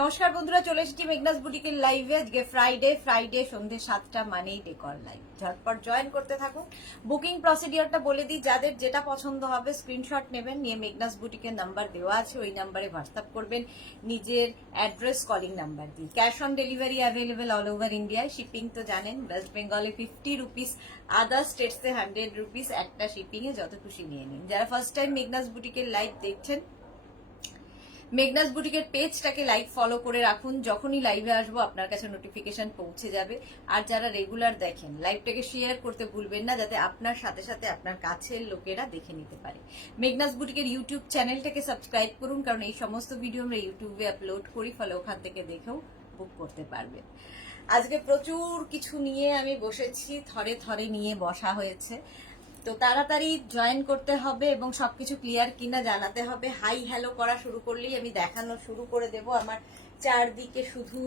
নমস্কার বন্ধুরা, চলে এসেছি মেঘনাস বুটিকের লাইভে। আজকে ফ্রাইডে সন্ধ্যে 7টা মানেই ডেকর লাইভ। ঝটপট জয়েন করতে থাকুন। বুকিং প্রসিডিওরটা বলে দিই, যাদের যেটা পছন্দ হবে স্ক্রিনশট নেবেন, নিয়ে মেঘনাস বুটিকের নাম্বার দেওয়া আছে, ওই নাম্বারে হোয়াটসঅ্যাপ করবেন নিজের অ্যাড্রেস কলিং নাম্বার দিয়ে। Cash on delivery available all over ইন্ডিয়ায়। শিপিং তো জানেন, ওয়েস্ট বেঙ্গলে 50 রুপিস, আদার স্টেটসে 100 রুপিস। একটা শিপিংয়ে যত খুশি নিয়ে নিন। যারা ফার্স্ট টাইম মেঘনাস বুটিকের লাইভ দেখছেন, মেঘনাস বুটিকের পেজটাকে লাইক ফলো করে রাখুন। যখনই লাইভে আসবো আপনার কাছে নোটিফিকেশন পৌঁছে যাবে। আর যারা রেগুলার দেখেন, লাইভটাকে শেয়ার করতে ভুলবেন না, যাতে আপনার সাথে সাথে আপনার কাছের লোকেরা দেখে নিতে পারে। মেঘনাস বুটিকের ইউটিউব চ্যানেলটাকে সাবস্ক্রাইব করুন, কারণ এই সমস্ত ভিডিও আমরা ইউটিউবে আপলোড করি, ফলে ওখান থেকে দেখেও বুক করতে পারবেন। আজকে প্রচুর কিছু নিয়ে আমি বসেছি, থরে থরে নিয়ে বসা হয়েছে। তো তাড়াতাড়ি জয়েন করতে হবে এবং সবকিছু ক্লিয়ার কিনা জানাতে হবে। হাই হ্যালো করা শুরু করলেই আমি দেখানো শুরু করে দেব। আমার চারদিকে শুধু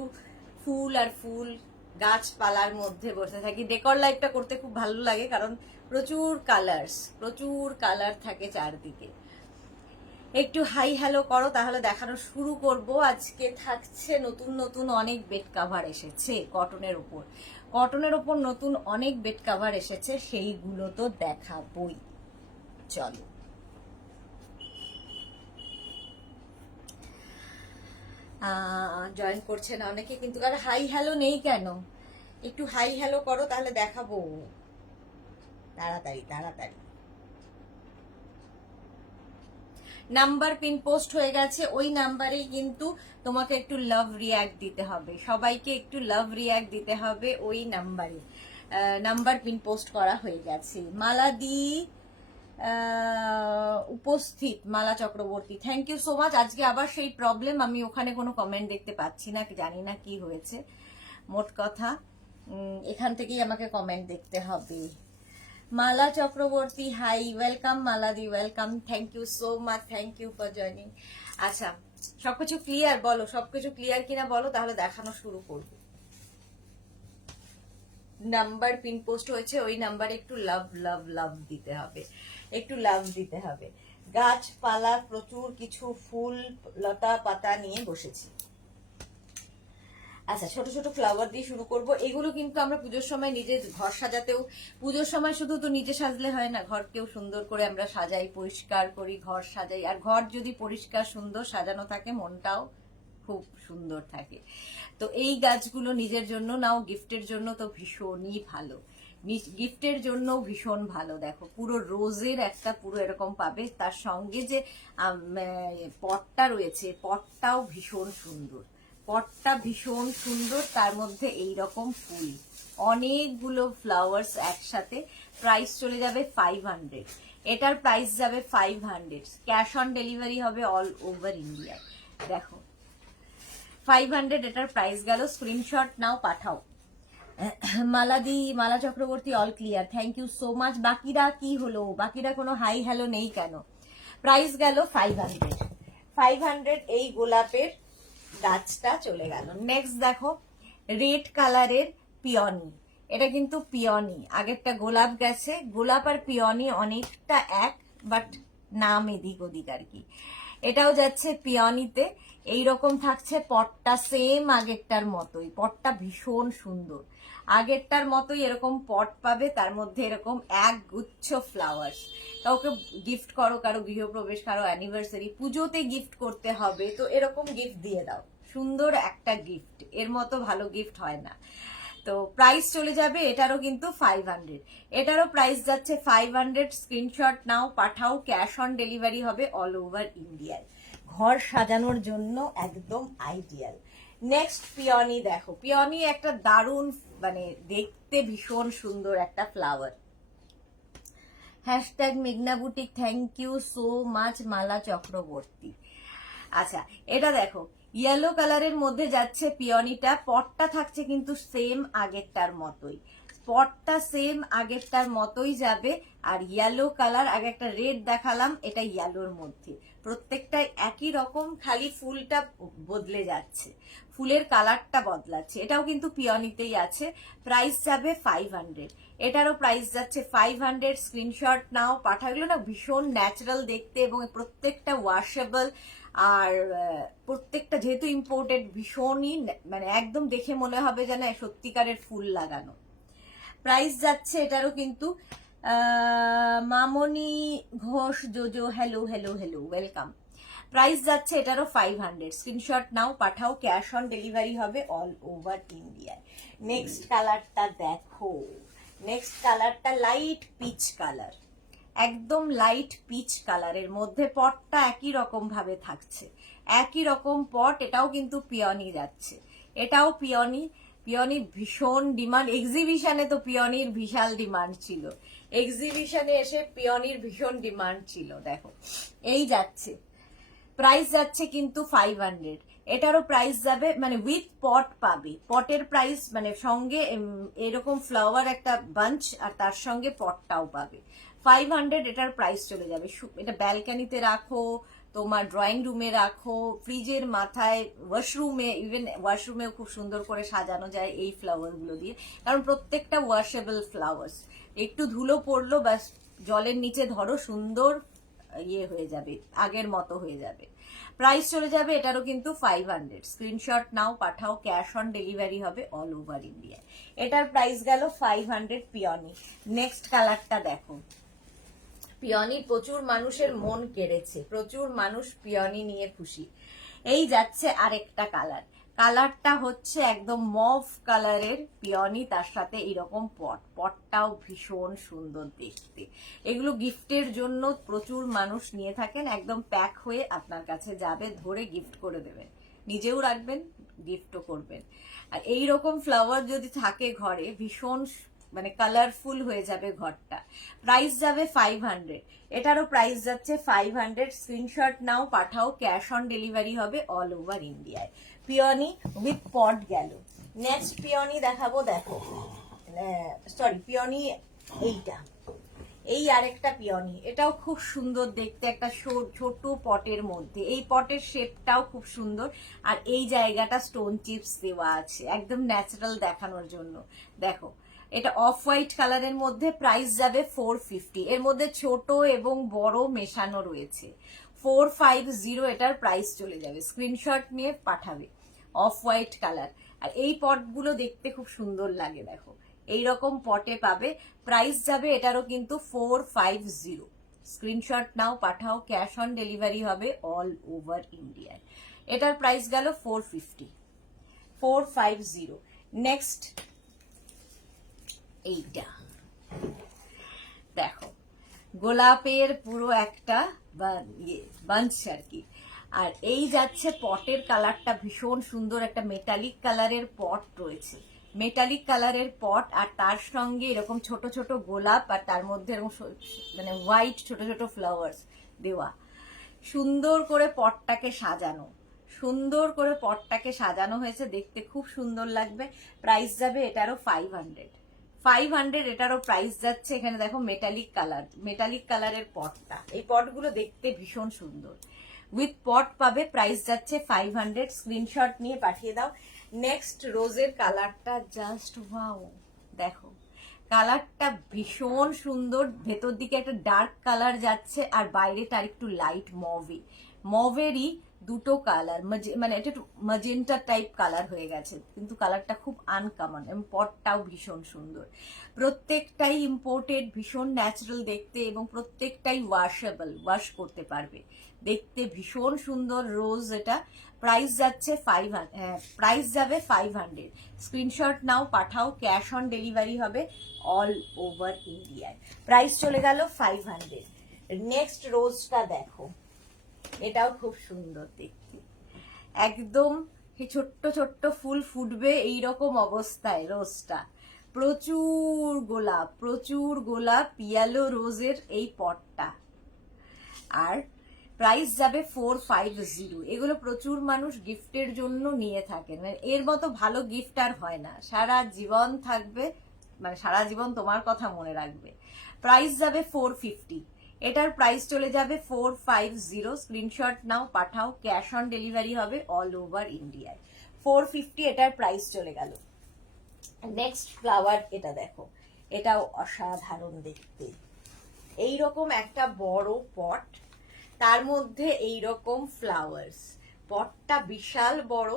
ফুল আর ফুল, গাছপালার মধ্যে বসে থাকি। ডেকর লাইফটা করতে খুব ভালো লাগে, কারণ প্রচুর কালার থাকে চারদিকে। একটু হাই হ্যালো করো, তাহলে দেখানো শুরু করব। আজকে থাকছে নতুন অনেক বেড কাভার এসেছে কটনের ওপর নতুন অনেক বেড কাভার এসেছে, সেইগুলো তো দেখাবই। চলো, জয়েন করছে না অনেকে, কিন্তু আর হাই হ্যালো নেই কেন? একটু হাই হ্যালো করো, তাহলে দেখাবো। তাড়াতাড়ি নাম্বার পিন পোস্ট হয়ে গেছে, ওই নাম্বারেই কিন্তু তোমাকে একটু লাভ রিয়াক্ট দিতে হবে। সবাইকে একটু লাভ রিয়াক্ট দিতে হবে ওই নাম্বারে। নাম্বার পিন পোস্ট করা হয়ে গেছে। মালাদি উপস্থিত, Mala Chakraborty, thank you so much. আজকে আবার সেই প্রবলেম, আমি ওখানে কোনো কমেন্ট দেখতে পাচ্ছি না, জানি না কি হয়েছে। মোট কথা এখান থেকেই আমাকে কমেন্ট দেখতে হবে। মালা চক্রবর্তী, হাই, ওয়েলকাম মালাদি, welcome, thank you so much, thank you for joining. আচ্ছা, সবকিছু ক্লিয়ার বলো, সবকিছু ক্লিয়ার কিনা বলো, তাহলে দেখানো শুরু করবো। নাম্বার পিন পোস্ট হয়েছে, ওই নাম্বারে একটু লাভ লাভ লাভ দিতে হবে, একটু লাভ দিতে হবে। গাছপালা, প্রচুর কিছু ফুল লতা পাতা নিয়ে বসেছি। আচ্ছা, ছোট ছোট ফ্লাওয়ার দিয়ে শুরু করব। এগুলো কিন্তু আমরা পুজোর সময় নিজে ঘর সাজাতেও, পুজোর সময় শুধু তো নিজে সাজলে হয় না, ঘরকেও সুন্দর করে আমরা সাজাই, পরিষ্কার করি, ঘর সাজাই। আর ঘর যদি পরিষ্কার সুন্দর সাজানো থাকে, মনটাও খুব সুন্দর থাকে। তো এই গাছগুলো নিজের জন্য নাও, গিফটের জন্য তো ভীষণই ভালো, গিফটের জন্য ভীষণ ভালো। দেখো, পুরো রোজের একটা পুরো এরকম পাবে, তার সঙ্গে যে পটটা রয়েছে, পটটাও ভীষণ সুন্দর, তার মধ্যে এই রকম ফুল, অনেকগুলো ফ্লাওয়ার্স একসাথে। প্রাইস চলে যাবে 500, এটার প্রাইস যাবে 500। ক্যাশ অন ডেলিভারি হবে অল ওভার ইন্ডিয়া। দেখো, 500 এটার প্রাইস গেল। স্ক্রিনশট নাও, পাঠাও। Mala Chakraborty, all clear, thank you so much. বাকিরা কি হলো? বাকিরা কোনো হাই হ্যালো নেই কেন? প্রাইস গেল 500। এই গোলাপের গাছটা চলে গেল। নেক্সট দেখো, রেড কালারের পিওনি। এটা কিন্তু পিওনি, আগেরটা গোলাপ গেছে। গোলাপ আর পিওনি অনেকটা এক, বাট নাম এদিক ওদিক আর কি। এটাও যাচ্ছে পিওনিতে। এইরকম থাকছে পটটা, সেম আগেরটার মতোই। পটটা ভীষণ সুন্দর, আগেরটার মতোই এরকম পট পাবে, তার মধ্যে এরকম এক গুচ্ছ ফ্লাওয়ার্স। কাউকে গিফট করো, কারো গৃহপ্রবেশ, কারো অ্যানিভার্সারি, পুজোতে গিফট করতে হবে, তো এরকম গিফট দিয়ে দাও। সুন্দর একটা গিফট, এর মতো ভালো গিফট হয় না। তো প্রাইস চলে যাবে এটারও কিন্তু 500, এটারও প্রাইস যাচ্ছে 500। স্ক্রিনশট নাও, পাঠাও। ক্যাশ অন ডেলিভারি হবে অল ওভার ইন্ডিয়ায়। ঘর সাজানোর জন্য একদম আইডিয়াল। নেক্সট পিওনি দেখো, পিওনি একটা দারুণ, মানে দেখতে ভীষণ সুন্দর একটা ফ্লাওয়ার। হ্যাশট্যাগ মেঘনা boutique, thank you so much Mala Chakraborty. আচ্ছা, এটা দেখো, ইয়েলো কালারের মধ্যে যাচ্ছে পিওনিটা। পটটা থাকছে কিন্তু সেম আগেরটার মতোই, পটটা সেম আগেরটার মতোই যাবে। আর ইয়েলো কালার, আগে একটা রেড দেখালাম, এটা ইয়েলোর মধ্যে। প্রত্যেকটাই একই রকম, খালি ফুলটা বদলে যাচ্ছে, ফুলের কালারটা বদলাচ্ছে। এটাও কিন্তু পিওনিতেই আছে। প্রাইস যাবে 500, এটারও প্রাইস যাচ্ছে 500। স্ক্রিনশট নাও, পাঠাগুলো না ভীষণ ন্যাচারাল দেখতে, এবং প্রত্যেকটা ওয়াশেবল। আর প্রত্যেকটা যেহেতু ইম্পোর্টেড ভীষণই মানে একদম দেখে মনে হবে যেন সত্যিকারের ফুল লাগানো। প্রাইস যাচ্ছে এটারও কিন্তু Mamoni Ghosh Jojo hello hello hello welcome. Price যাচ্ছে এটারও 500। স্ক্রিনশট নাও, পাঠাও, ক্যাশ অন ডেলিভারি হবে অল ওভার ইন্ডিয়ায়। নেক্সট কালারটা দেখো, নেক্সট কালারটা লাইট পিচ কালার, একদম লাইট পিচ কালারের মধ্যে পটটা একই রকম ভাবে থাকছে, একই রকম পট। এটাও কিন্তু পিওনি যাচ্ছে, এটাও পিওনি। পিওনির ভীষণ ডিমান্ড, এক্সিবিশনে তো পিওনির বিশাল ডিমান্ড ছিল, এক্সিবিশনে এসে পিওনির ভীষণ ডিমান্ড ছিল। দেখো এই যাচ্ছে, প্রাইস যাচ্ছে কিন্তু 500। এটারও প্রাইস যাবে মানে উইথ পট পাবে, পটের প্রাইস মানে সঙ্গে এরকম ফ্লাওয়ার একটা বাঞ্চ আর তার সঙ্গে পটটাও পাবে। 500 এটার প্রাইস চলে যাবে। এটা ব্যালকানিতে রাখো, তোমার ড্রয়িং রুমে রাখো, ফ্রিজের মাথায়, ওয়াশরুমে, ইভেন ওয়াশরুমেও খুব সুন্দর করে সাজানো যায় এই ফ্লাওয়ার গুলো দিয়ে, কারণ প্রত্যেকটা ওয়াশেবল ফ্লাওয়ার্স। একটু ধুলো পড়লো ব্যাস জলের নিচে ধরো, সুন্দর ইয়ে হয়ে যাবে, আগের মতো হয়ে যাবে। প্রাইস চলে যাবে এটারও কিন্তু 500। স্ক্রিনশট নাও, পাঠাও, ক্যাশ অন ডেলিভারি হবে অল ওভার ইন্ডিয়া। এটার প্রাইস গেল 500 পিওনি। নেক্সট কালারটা দেখো, পিওনি প্রচুর মানুষের মন কেড়েছে, প্রচুর মানুষ পিওনি নিয়ে খুশি। এই যাচ্ছে আরেকটা কালার, কালারটা হচ্ছে একদম মভ কালারের পিওনি, তার সাথে এরকম পট, পটটাও ভীষণ সুন্দর দেখতে। এগুলো গিফটের জন্য প্রচুর মানুষ নিয়ে থাকেন, একদম প্যাক হয়ে আপনার কাছে যাবে, ধরে গিফট করে দেবেন, নিজেও রাখবেন, গিফটও করবেন। আর এইরকম ফ্লাওয়ার যদি থাকে ঘরে ভীষণ মানে কালারফুল হয়ে যাবে ঘরটা। প্রাইস যাবে 500, এটারও প্রাইস যাচ্ছে 500। স্ক্রিনশট নাও, পাঠাও, ক্যাশ অন ডেলিভারি হবে অল ওভার ইন্ডিয়ায়। পিওনি উইথ পট গেল। নেক্সট পিওনি দেখাবো, দেখো সরি পিওনি এইটা, এই আরেকটা পিওনি, এটাও খুব সুন্দর দেখতে, একটা ছোট পটের মধ্যে। এই পটের শেপটাও খুব সুন্দর, আর এই জায়গাটা স্টোন চিপস দেওয়া আছে একদম ন্যাচারাল দেখানোর জন্য। দেখো এটা অফ হোয়াইট কালারের মধ্যে, প্রাইস যাবে 450। এর মধ্যে ছোট এবং বড় মেশানো রয়েছে। 450 এটার প্রাইস চলে যাবে। স্ক্রিনশট নিয়ে পাঠাবে। অফ হোয়াইট কালার, আর এই পটগুলো দেখতে খুব সুন্দর লাগে। দেখো এইরকম পটে পাবে, প্রাইস যাবে এটারও কিন্তু 450। স্ক্রিনশট নাও, পাঠাও, ক্যাশ অন ডেলিভারি হবে অল ওভার ইন্ডিয়ায়। এটার প্রাইস গেল 450, 450। নেক্সট এইটা দেখো, গোলাপের পুরো একটা বাঞ্চ আর কি। আর এই যাচ্ছে পটের কালারটা ভীষণ সুন্দর, একটা মেটালিক কালারের পট রয়েছে, মেটালিক কালারের পট, আর তার সঙ্গে এরকম ছোট ছোট গোলাপ, আর তার মধ্যে এরকম মানে হোয়াইট ছোট ছোট ফ্লাওয়ার্স দেওয়া। সুন্দর করে পটটাকে সাজানো, সুন্দর করে পটটাকে সাজানো হয়েছে, দেখতে খুব সুন্দর লাগবে। প্রাইস যাবে এটারও 500, 500 এটারও প্রাইস যাচ্ছে। এখানে দেখো মেটালিক কালার, মেটালিক কালারের পটটা, এই পটগুলো দেখতে ভীষণ সুন্দর, উইথ পট পাবে, প্রাইস যাচ্ছে 500। স্ক্রিনশট নিয়ে পাঠিয়ে দাও। নেক্সট রোজের কালারটা জাস্ট ওয়াও, দেখো কালারটা ভীষণ সুন্দর, ভেতর দিকে একটা ডার্ক কালার যাচ্ছে, আর বাইরেটা আর একটু লাইট মভে, মভেরই দুটো কালার, মানে এটা একটু ম্যাজেন্টা টাইপ কালার হয়ে গেছে, কিন্তু কালারটা খুব আনকমন, এবং পটটাও ভীষণ সুন্দর। প্রত্যেকটাই ইম্পোর্টেড, ভীষণ ন্যাচারাল দেখতে, এবং প্রত্যেকটাই ওয়াশেবল, ওয়াশ করতে পারবে, দেখতে ভীষণ সুন্দর রোজ। এটা প্রাইস যাচ্ছে 500, প্রাইস যাবে 500। স্ক্রিনশট নাও, পাঠাও, ক্যাশ অন ডেলিভারি হবে অল ওভার ইন্ডিয়ায়। প্রাইস চলে গেল 500। নেক্সট রোজটা দেখো, এটাও খুব সুন্দর দেখতে, একদম ছোট্ট ছোট্ট ফুল ফুটবে এইরকম অবস্থায় রোজটা। প্রচুর গোলাপ, প্রচুর গোলাপ, ইয়েলো রোজের এই পটটা, আর প্রাইস যাবে 450। এগুলো প্রচুর মানুষ গিফটের জন্য নিয়ে থাকেন, মানে এর মতো ভালো গিফট আর হয় না, সারা জীবন থাকবে, মানে সারা জীবন তোমার কথা মনে রাখবে। প্রাইস যাবে 450, এটার প্রাইস চলে যাবে 450। স্ক্রিনশট নাও, পাঠাও, ক্যাশ অন ডেলিভারি হবে অল ওভার ইন্ডিয়ায়। 450 এটার প্রাইস চলে গেল। নেক্সট ফ্লাওয়ার এটা দেখো, এটাও অসাধারণ দেখতে, এইরকম একটা বড় পট, তার মধ্যে এই রকম ফ্লাওয়ার্স, পটটা বিশাল বড়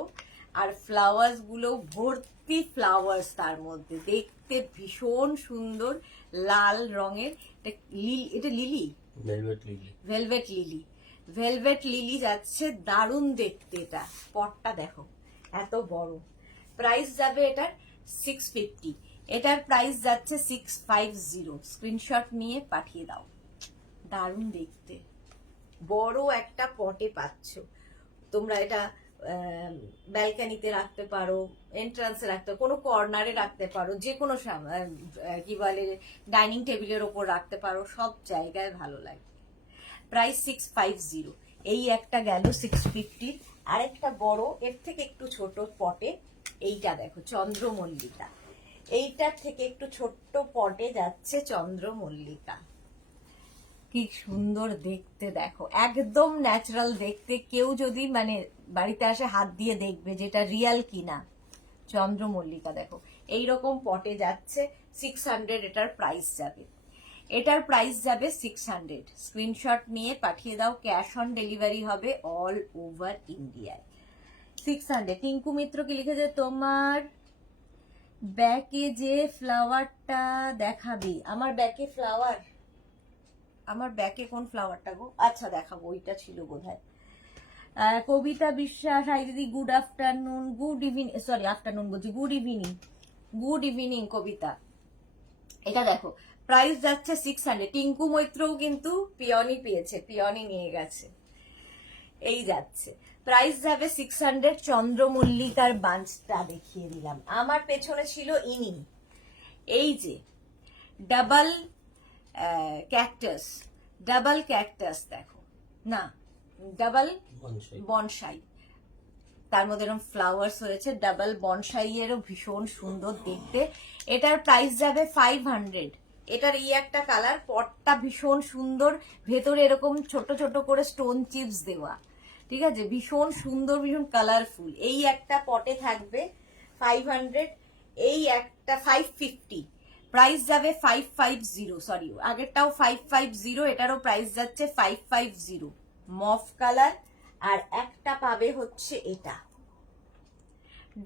আর ফ্লাওয়ার্স গুলো ভর্তি ফ্লাওয়ার্স, তার মধ্যে দেখতে ভীষণ সুন্দর লাল রঙের। এটা lily, velvet lily, velvet lily যাচ্ছে, দারুণ দেখতে। এটা পটটা দেখো এত বড়। প্রাইস যাবে এটার 650, এটার প্রাইস যাচ্ছে 650। স্ক্রিনশট নিয়ে পাঠিয়ে দাও। দারুণ দেখতে, বড় একটা পটে পাচ্ছ তোমরা। এটা ব্যালকানিতে রাখতে পারো, এন্ট্রান্সে রাখতে পারো, কোনো কর্নারে রাখতে পারো, যে কোনো কি বলে ডাইনিং টেবিলের ওপর রাখতে পারো, সব জায়গায় ভালো লাগে। প্রাইস 650। এই একটা গেল 650। আরেকটা বড় এর থেকে একটু ছোট পটে, এইটা দেখো চন্দ্রমল্লিকা, এইটার থেকে একটু ছোট্ট পটে যাচ্ছে চন্দ্রমল্লিকা। কি সুন্দর দেখতে দেখো, একদম ন্যাচারাল দেখতে। কেউ যদি মানে বাড়িতে আসে হাত দিয়ে দেখবে যেটা রিয়াল কিনা। চন্দ্রমল্লিকা দেখো এইরকম পটে যাচ্ছে 600, এটার প্রাইস যাবে। এটার প্রাইস যাবে 600। স্ক্রিনশট নিয়ে পাঠিয়ে দাও, ক্যাশ অন ডেলিভারি হবে অল ওভার ইন্ডিয়ায়। 600। টিঙ্কু মিত্র কি লিখেছে, তোমার ব্যাকে যে ফ্লাওয়ারটা দেখাবি। আমার ব্যাকে ফ্লাওয়ার, আমার ব্যাকে কোন ফ্লাওয়ারটা গো? আচ্ছা দেখাবো, ওইটা ছিল বোধহয়। কবিতা বিশ্বাস, হাই দিদি, good afternoon, good evening, sorry afternoon বলছি, গুড ইভিনিং, গুড ইভিনিং কবিতা। এটা দেখো প্রাইস যাচ্ছে 600। টিঙ্কু মৈত্রও কিন্তু পিয়নি পেয়েছে, পিয়নি নিয়ে গেছে। এই যাচ্ছে, প্রাইস যাবে 600। চন্দ্রমল্লিকার বাঞ্চটা দেখিয়ে দিলাম। আমার পেছনে ছিল ইনি, এই যে ডাবল ক্যাকটাস, ডাবল ক্যাকটাস দেখো না, ডাবল বনসাই, তার মধ্যে এরকম ফ্লাওয়ার্স হয়েছে। ডাবল বনসাই এরও ভীষণ সুন্দর দেখতে। এটার প্রাইস যাবে 500। এটার এই একটা কালার, পটটা ভীষণ সুন্দর, ভেতরে এরকম ছোট ছোট করে স্টোন চিপস দেওয়া, ঠিক আছে, ভীষণ সুন্দর, ভীষণ কালারফুল। এই একটা পটে থাকবে 500। এই একটা 550, প্রাইস যাবে 550। সরি আগেরটাও 550, এটারও প্রাইস যাচ্ছে 550। মফ কালার। আর একটা পাবে হচ্ছে এটা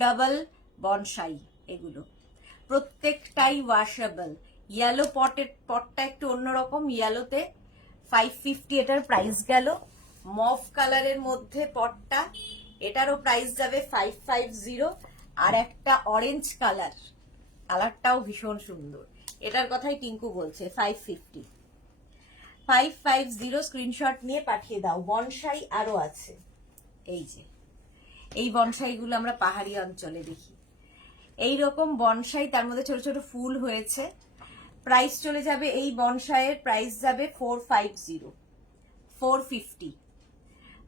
ডাবল বনসাই। এগুলো প্রত্যেকটাই ওয়াশেবল। ইয়েলো পটটা একটু অন্যরকম, ইয়েলোতে 550 এটার প্রাইস গেল। মফ কালারের মধ্যে পটটা, এটারও প্রাইস যাবে 550। আর একটা অরেঞ্জ কালার, কালারটাও ভীষণ সুন্দর, এটার কথাই টিঙ্কু বলছে 550। 550 স্ক্রিনশট নিয়ে পাঠিয়ে দাও। বনসাই আরো আছে, এই যে এই বনসাইগুলো আমরা পাহাড়ি অঞ্চলে দেখি, এই রকম বনসাই, তার মধ্যে ছোট ছোট ফুল হয়েছে। প্রাইস চলে যাবে, এই বনসাইয়ের প্রাইস যাবে 450, 450।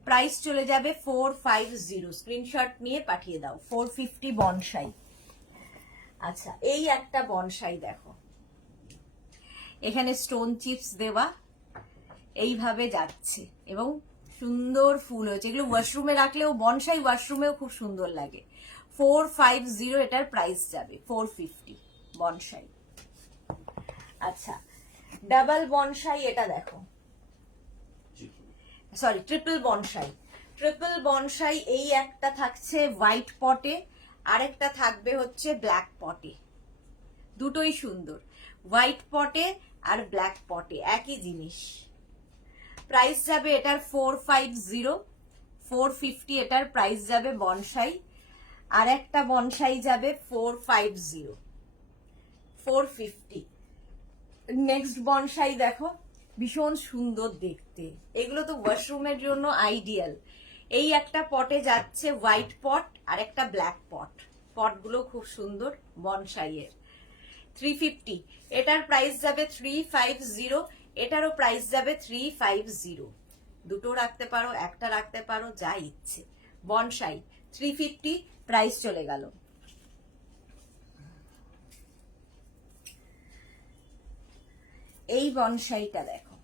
প্রাইস চলে যাবে 450। স্ক্রিনশট নিয়ে পাঠিয়ে দাও। 450 বনসাই। আচ্ছা এই একটা বনসাই দেখো, এখানে স্টোন চিপস দেওয়া, এইভাবে যাচ্ছে এবং সুন্দর ফুল হয়েছে। এগুলো ওয়াশরুমে রাখলেও, বনসাই ওয়াশরুমেও খুব সুন্দর লাগে। 450 এটার প্রাইস যাবে, 450 বনসাই। আচ্ছা ডাবল বনসাই, এটা দেখো, sorry triple bonsai. Triple bonsai এই একটা থাকছে হোয়াইট পটে, আরেকটা থাকবে হচ্ছে ব্ল্যাক পটে। দুটোই সুন্দর, হোয়াইট পটে আর ব্ল্যাক পটে একই জিনিস। প্রাইস যাবে এটার 450, 450 এটার প্রাইস যাবে বনসাই। আর একটা বনসাই যাবে 450, 450। নেক্সট বনসাই দেখো, ভীষণ সুন্দর দেখতে। এগুলো তো ওয়াশরুমের জন্য আইডিয়াল। এই একটা পটে যাচ্ছে হোয়াইট পট আর একটা ব্ল্যাক পট, পটগুলো খুব সুন্দর বনসাইয়ের। 350, এটার প্রাইস যাবে 350, এটারও প্রাইস যাবে 350। দুটো রাখতে পারো, একটা রাখতে পারো, যা ইচ্ছে। বনসাই 350, প্রাইস চলে গেল। এই বনসাইটা দেখো,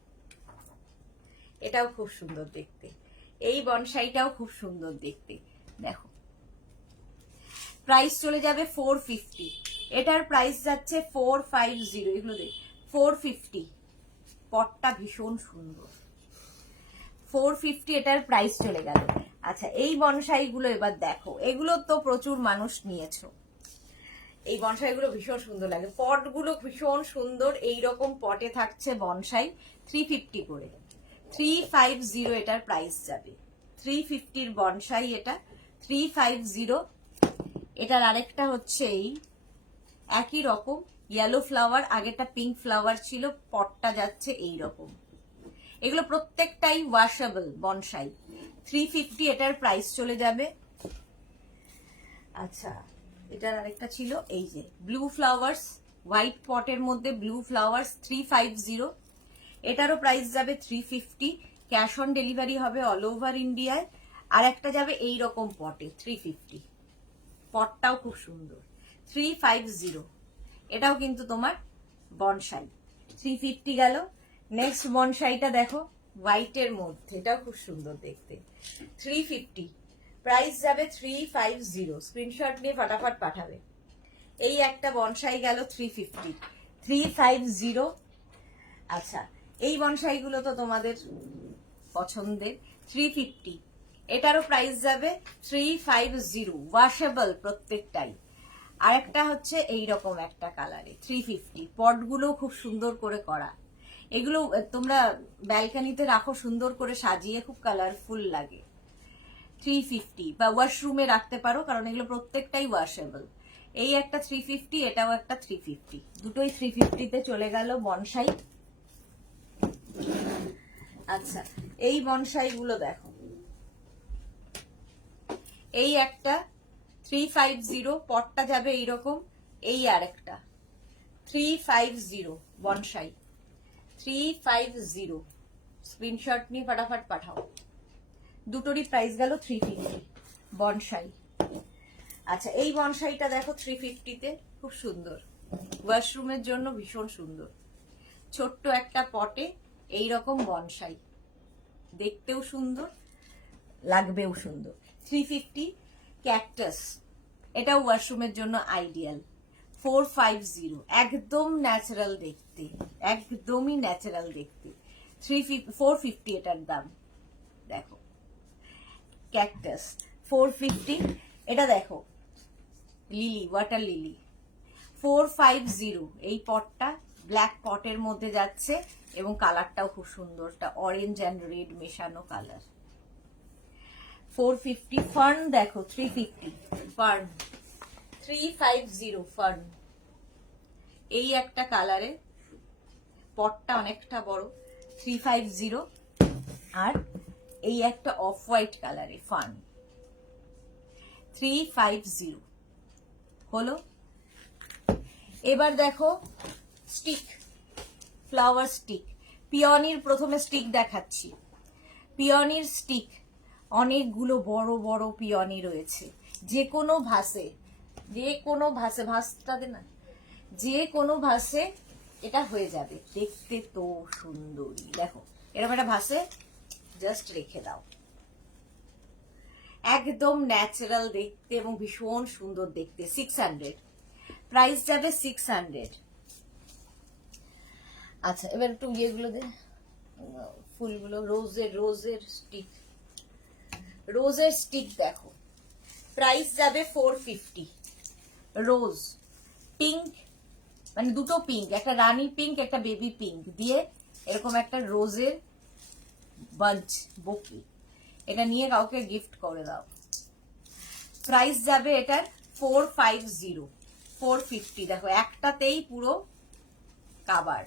এটাও খুব সুন্দর দেখতে। এই বনসাইটাও খুব সুন্দর দেখতে দেখো। প্রাইস চলে যাবে 450, এটার প্রাইস যাচ্ছে 450। এগুলো দেখ 450, পটটা ভীষণ সুন্দর। 450 এটার প্রাইস চলে গেল। আচ্ছা, এই বনসাইগুলো এবার দেখো, এগুলো তো প্রচুর মানুষ নিয়েছো। এই বনসাইগুলো ভীষণ সুন্দর লাগে, পটগুলো ভীষণ সুন্দর। এইরকম পটে থাকছে বনসাই, 350 করে, 350 এটার প্রাইস যাবে। 350-র বনসাই এটা, 350। এটার আরেকটা হচ্ছে এই একই রকম ইয়েলো ফ্লাওয়ার, আগেটা পিঙ্ক ফ্লাওয়ার ছিল, পটটা যাচ্ছে এই রকম। এগুলো প্রত্যেকটাই ওয়াশেবল বনসাই, 350 এটার প্রাইস চলে যাবে। আচ্ছা, এটার আরেকটা ছিল এই যে ব্লু ফ্লাওয়ার্স, হোয়াইট পটের মধ্যে ব্লু ফ্লাওয়ার্স, 350। এটারও প্রাইস যাবে 350, ক্যাশ অন ডেলিভারি হবে অল ওভার ইন্ডিয়ায়। আর একটা যাবে এই রকম পটে, 350, পটটাও খুব সুন্দর, 350। এটাও কিন্তু তোমার বনসাই, 350 গেল। নেক্সট বনসাইটা দেখো, হোয়াইটের মধ্যে, এটাও খুব সুন্দর দেখতে, 350, প্রাইস যাবে 350। স্ক্রিনশট নিয়ে ফাটাফাট পাঠাবে। এই একটা বনসাই গেল 350, 350। আচ্ছা, এই বনসাইগুলো তো তোমাদের পছন্দের, 350, এটারও প্রাইস যাবে 350, ওয়াশেবল প্রত্যেকটাই। আর একটা হচ্ছে এইরকম একটা কালারে, 350, পটগুলো খুব সুন্দর করে করা। এগুলো তোমরা ব্যালকানিতে রাখো, সুন্দর করে সাজিয়ে, খুব কালারফুল লাগে। 350 বা ওয়াশরুমে রাখতে পারো, কারণ এগুলো প্রত্যেকটাই ওয়াশেবল। এই একটা 350, এটাও একটা 350, দুটোই 350-তে চলে গেল বনসাই। আচ্ছা, এই বনসাই গুলো দেখো, এই একটা 350, পটটা যাবে এইরকম। এই আর একটা 350 বনসাই, 350, স্ক্রিনশট নিয়ে ফাটাফাট পাঠাও। দুটোরই প্রাইস গেল 350 বনসাই। আচ্ছা, এই বনসাইটা দেখো 350-তে, খুব সুন্দর, ওয়াশরুমের জন্য ভীষণ সুন্দর। ছোট্ট একটা পটে এইরকম বনসাই, দেখতেও সুন্দর, লাগবেও সুন্দর, 350। ক্যাকটাস, এটাও ওয়াশরুমের জন্য আইডিয়াল, 450, একদম ন্যাচারাল দেখতে, একদমই ন্যাচারাল দেখতে, 450 এটার দাম। দেখো ক্যাকটাস 450। এটা দেখো লিলি, ওয়াটার লিলি, 450। এই পটটা ব্ল্যাক পটের মধ্যে যাচ্ছে এবং কালারটাও খুব সুন্দর, অরেঞ্জ অ্যান্ড রেড মেশানো কালার, 450। ফার্ন দেখো 350, ফার্ন 350, ফার্ন এই একটা কালারে, পটটা অনেকটা বড়, 350। আর এই একটা অফ হোয়াইট কালারে ফার্ন, 350 হলো। এবার দেখো স্টিক, ফ্লাওয়ার স্টিক, পিওনির প্রথমে স্টিক দেখাচ্ছি। পিওনির স্টিক, অনেকগুলো বড় বড় পিওনি রয়েছে, যে কোনো ভাসে, যে কোনো ভাসে, ভাসটাতে না, যে কোনো ভাসে এটা হয়ে যাবে, দেখতে তো সুন্দরী। দেখো এরকম একটা ভাসে জাস্ট রেখে দাও, একদম ন্যাচারাল দেখতে এবং ভীষণ সুন্দর দেখতে, 600, প্রাইস যাবে 600। আচ্ছা, এবার একটু ইয়েগুলো দে, ফুলগুলো, রোজের স্টিক, রোজের স্টিক দেখো, প্রাইস যাবে 450। রোজ পিঙ্ক, মানে দুটো পিঙ্ক, একটা রানী পিঙ্ক, একটা বেবি পিঙ্ক দিয়ে এরকম একটা রোজের বাঞ্চ, বকি, এটা নিয়ে কাউকে গিফট করে দাও। প্রাইস যাবে এটার 450, 450। দেখো একটাতেই পুরো কাবার,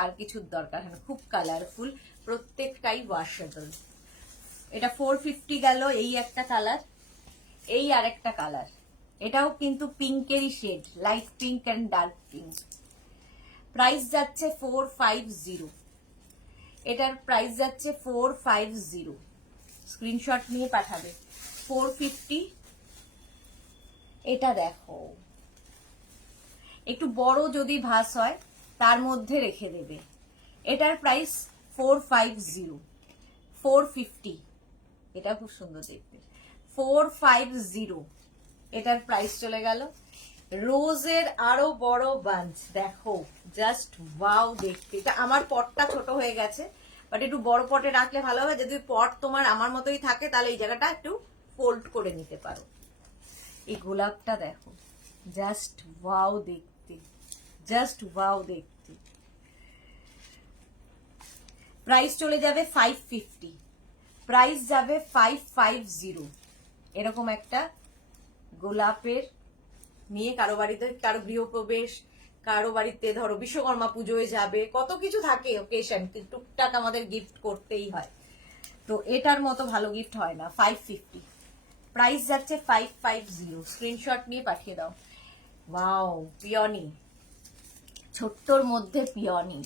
আর কিছুর দরকার হয় না, খুব কালারফুল, প্রত্যেকটাই ওয়াশেবল। এটা 450 গেল। এই একটা কালার, এই আর একটা কালার, এটাও কিন্তু পিঙ্কেরই shade, light pink and dark pink. Price যাচ্ছে 450, এটার প্রাইস যাচ্ছে 450, স্ক্রিনশট নিয়ে পাঠাবে, 450। এটা দেখো, একটু বড় যদি ভাস হয় তার মধ্যে রেখে দেবে। এটার প্রাইস 450, 450, এটা খুব সুন্দর দেখতে, 450, এটার প্রাইস চলে গেল। রোজের আরো বড় বাঞ্চ দেখো, জাস্ট ওয়াও দেখতে। এটা আমার পটটা ছোট হয়ে গেছে, বাট একটু বড় পটে রাখলে ভালো হবে। যদি পট তোমার আমার মতোই থাকে তাহলে এই জায়গাটা একটু ফোল্ড করে নিতে পারো। এই গোলাপটা দেখো, জাস্ট ওয়াও দেখতে, জাস্ট ওয়াও দেখতে। প্রাইস চলে যাবে 550, প্রাইস যাবে 550। এরকম একটা গোলাপের নিয়ে কারো বাড়িতে, কারো গৃহপ্রবেশ, কারো বাড়িতে ধরো বিশ্বকর্মা পুজোয় যাবে, কত কিছু থাকে ওকেশন, টুকটাক আমাদের গিফট করতেই হয়, তো এটার মতো ভালো গিফট হয় না। 550, প্রাইস যাচ্ছে 550। স্ক্রিনশট নিয়ে পাঠিয়ে দাও। ওয়াও, পিওনি, ছোট্টর মধ্যে পিওনি,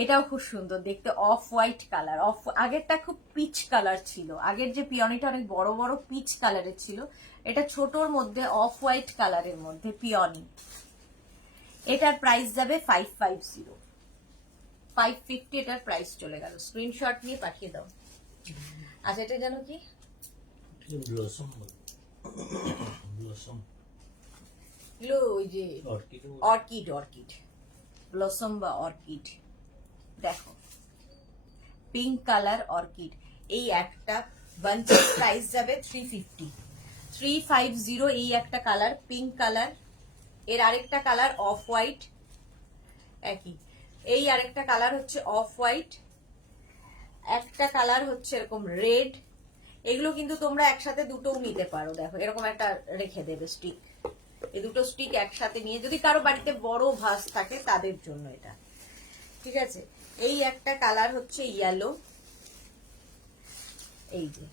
এটাও খুব সুন্দর দেখতে। অফ হোয়াইট কালার, আগেরটা খুব পিচ কালার ছিল, আগের যে পিওনিটা অনেক বড় বড় পিচ কালারের ছিল, এটা ছোটর মধ্যে অফ হোয়াইট কালারের মধ্যে পিওনি। এটার প্রাইস যাবে 550, 550 এটার প্রাইস চলে গেল। স্ক্রিনশট নিয়ে পাঠিয়ে দাও। আচ্ছা, এটা জানো কি? ব্লসম, ব্লসম, ওই যে অর্কিড, অর্কিড ব্লসম বা অর্কিড। দেখো, পিঙ্ক কালার অর্কিড। এই একটা বাঞ্চের প্রাইস যাবে 350, 350। এই একটা কালার পিঙ্ক কালার, এর আরেকটা কালার অফ হোয়াইট, একই। এই আরেকটা কালার হচ্ছে অফ হোয়াইট, একটা কালার হচ্ছে এরকম রেড। এগুলো কিন্তু তোমরা একসাথে দুটোও নিতে পারো। দেখো, এরকম একটা রেখে দেবে স্টিক, এই দুটো স্টিক একসাথে নিয়ে, যদি কারো বাড়িতে বড় ভাস থাকে তাদের জন্য এটা, ঠিক আছে। এই একটা কালার হচ্ছে ইয়েলো, এই যে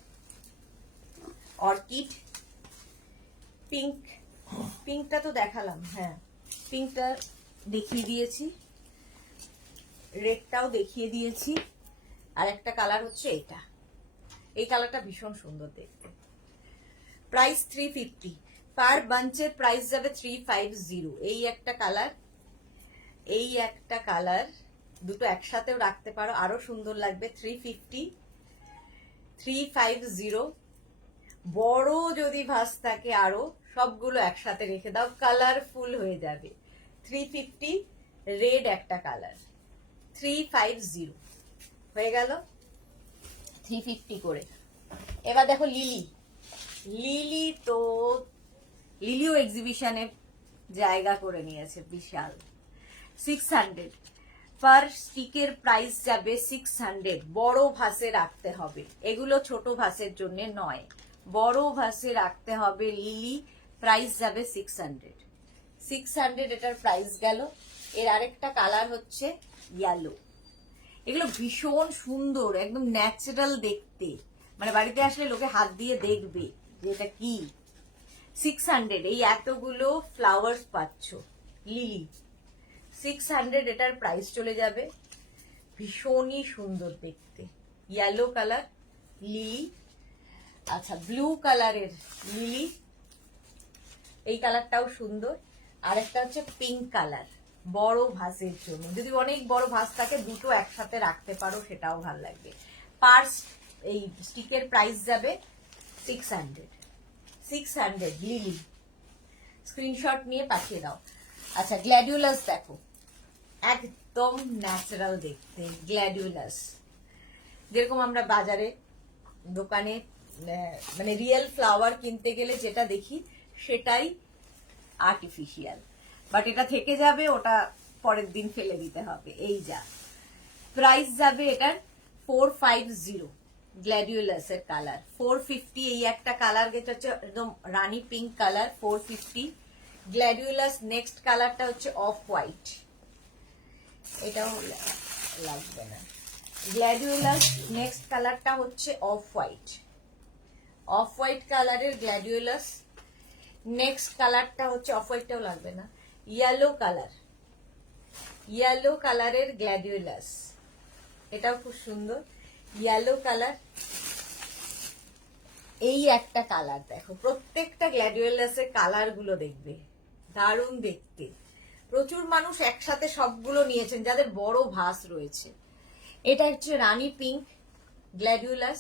অর্কিড। পিঙ্ক, পিঙ্কটা তো দেখালাম, হ্যাঁ পিঙ্কটা দেখিয়ে দিয়েছি, রেডটাও দেখিয়ে দিয়েছি। আর একটা কালার হচ্ছে এটা, এই কালারটা ভীষণ সুন্দর দেখতে। প্রাইস 350, পার বাঞ্চের প্রাইস যাবে 350। এই একটা কালার, এই একটা কালার, দুটো একসাথেও রাখতে পারো, আরো সুন্দর লাগবে। 350, 350। বড় যদি ভাস থাকে আরো, সবগুলো একসাথে রেখে দাও, কালারফুল হয়ে যাবে। 350, রেড একটা কালার, 350 হয়ে গেল 350 করে। এবার দেখো লিলি, লিলি তো লিলিও এক্সিবিশনে জায়গা করে নিয়েছে বিশাল। 600, পার স্টিকের প্রাইস যাবে 600। বড় ভাসে রাখতে হবে, এগুলো ছোট ভাসের জন্য নয়, বড় ভাসে রাখতে হবে। লিলি প্রাইস যাবে 600, 600 এটার প্রাইস গেল। এর আরেকটা কালার হচ্ছে ইয়েলো। এগুলো ভীষণ সুন্দর, একদম ন্যাচারাল দেখতে, মানে বাড়িতে আসলে লোকে হাত দিয়ে দেখবে যে এটা কি। 600, এই এতগুলো ফ্লাওয়ার্স পাচ্ছ লিলি, 600 এটার প্রাইস চলে যাবে। ভীষণই সুন্দর দেখতে, ইয়েলো কালার লিলি। আচ্ছা, ব্লু কালারের লিলি, এই কালারটাও সুন্দর। আর একটা হচ্ছে পিঙ্ক কালার, বড় ভাসের জন্য, যদি অনেক বড় ভাস থাকে দুটো একসাথে রাখতে পারো, সেটাও ভালো লাগবে। পার এই স্টিকের প্রাইস যাবে 600, 600 লিলি। স্ক্রিনশট নিয়ে পাঠিয়ে দাও। আচ্ছা, গ্ল্যাডিওলাস দেখো, একদম ন্যাচারাল দেখতে গ্ল্যাডিওলাস, যেরকম আমরা বাজারে দোকানে মানে রিয়েল ফ্লাওয়ার কিনতে গেলে যেটা দেখি সেটাই আর্টিফিশিয়াল, বাট এটা থেকে যাবে, ওটা পরের দিন ফেলে দিতে হবে। এই যা প্রাইস যাবে এটার 450, গ্ল্যাডিওলাস এর কালার 450। এই একটা কালার যেটা হচ্ছে একদম রানী পিঙ্ক কালার, 450 গ্ল্যাডিওলাস। নেক্সট কালারটা হচ্ছে অফ হোয়াইট, এটাও লাগবে না। গ্ল্যাডিওলাস নেক্সট কালারটা হচ্ছে অফ হোয়াইট, অফ হোয়াইট কালারের গ্ল্যাডিওলাস। নেক্সট কালারটা হচ্ছে অফ হোয়াইটটাও লাগবে না, ইয়েলো কালার, ইয়েলো কালারের গ্ল্যাডিওলাস, এটাও খুব সুন্দর ইয়েলো কালার। এই একটা কালার দেখো, প্রত্যেকটা গ্ল্যাডিওলাসের কালার গুলো দেখবে দারুণ দেখতে। প্রচুর মানুষ একসাথে সবগুলো নিয়েছেন যাদের বড় ভাস রয়েছে। এটা হচ্ছে রানী পিঙ্ক গ্ল্যাডিওলাস,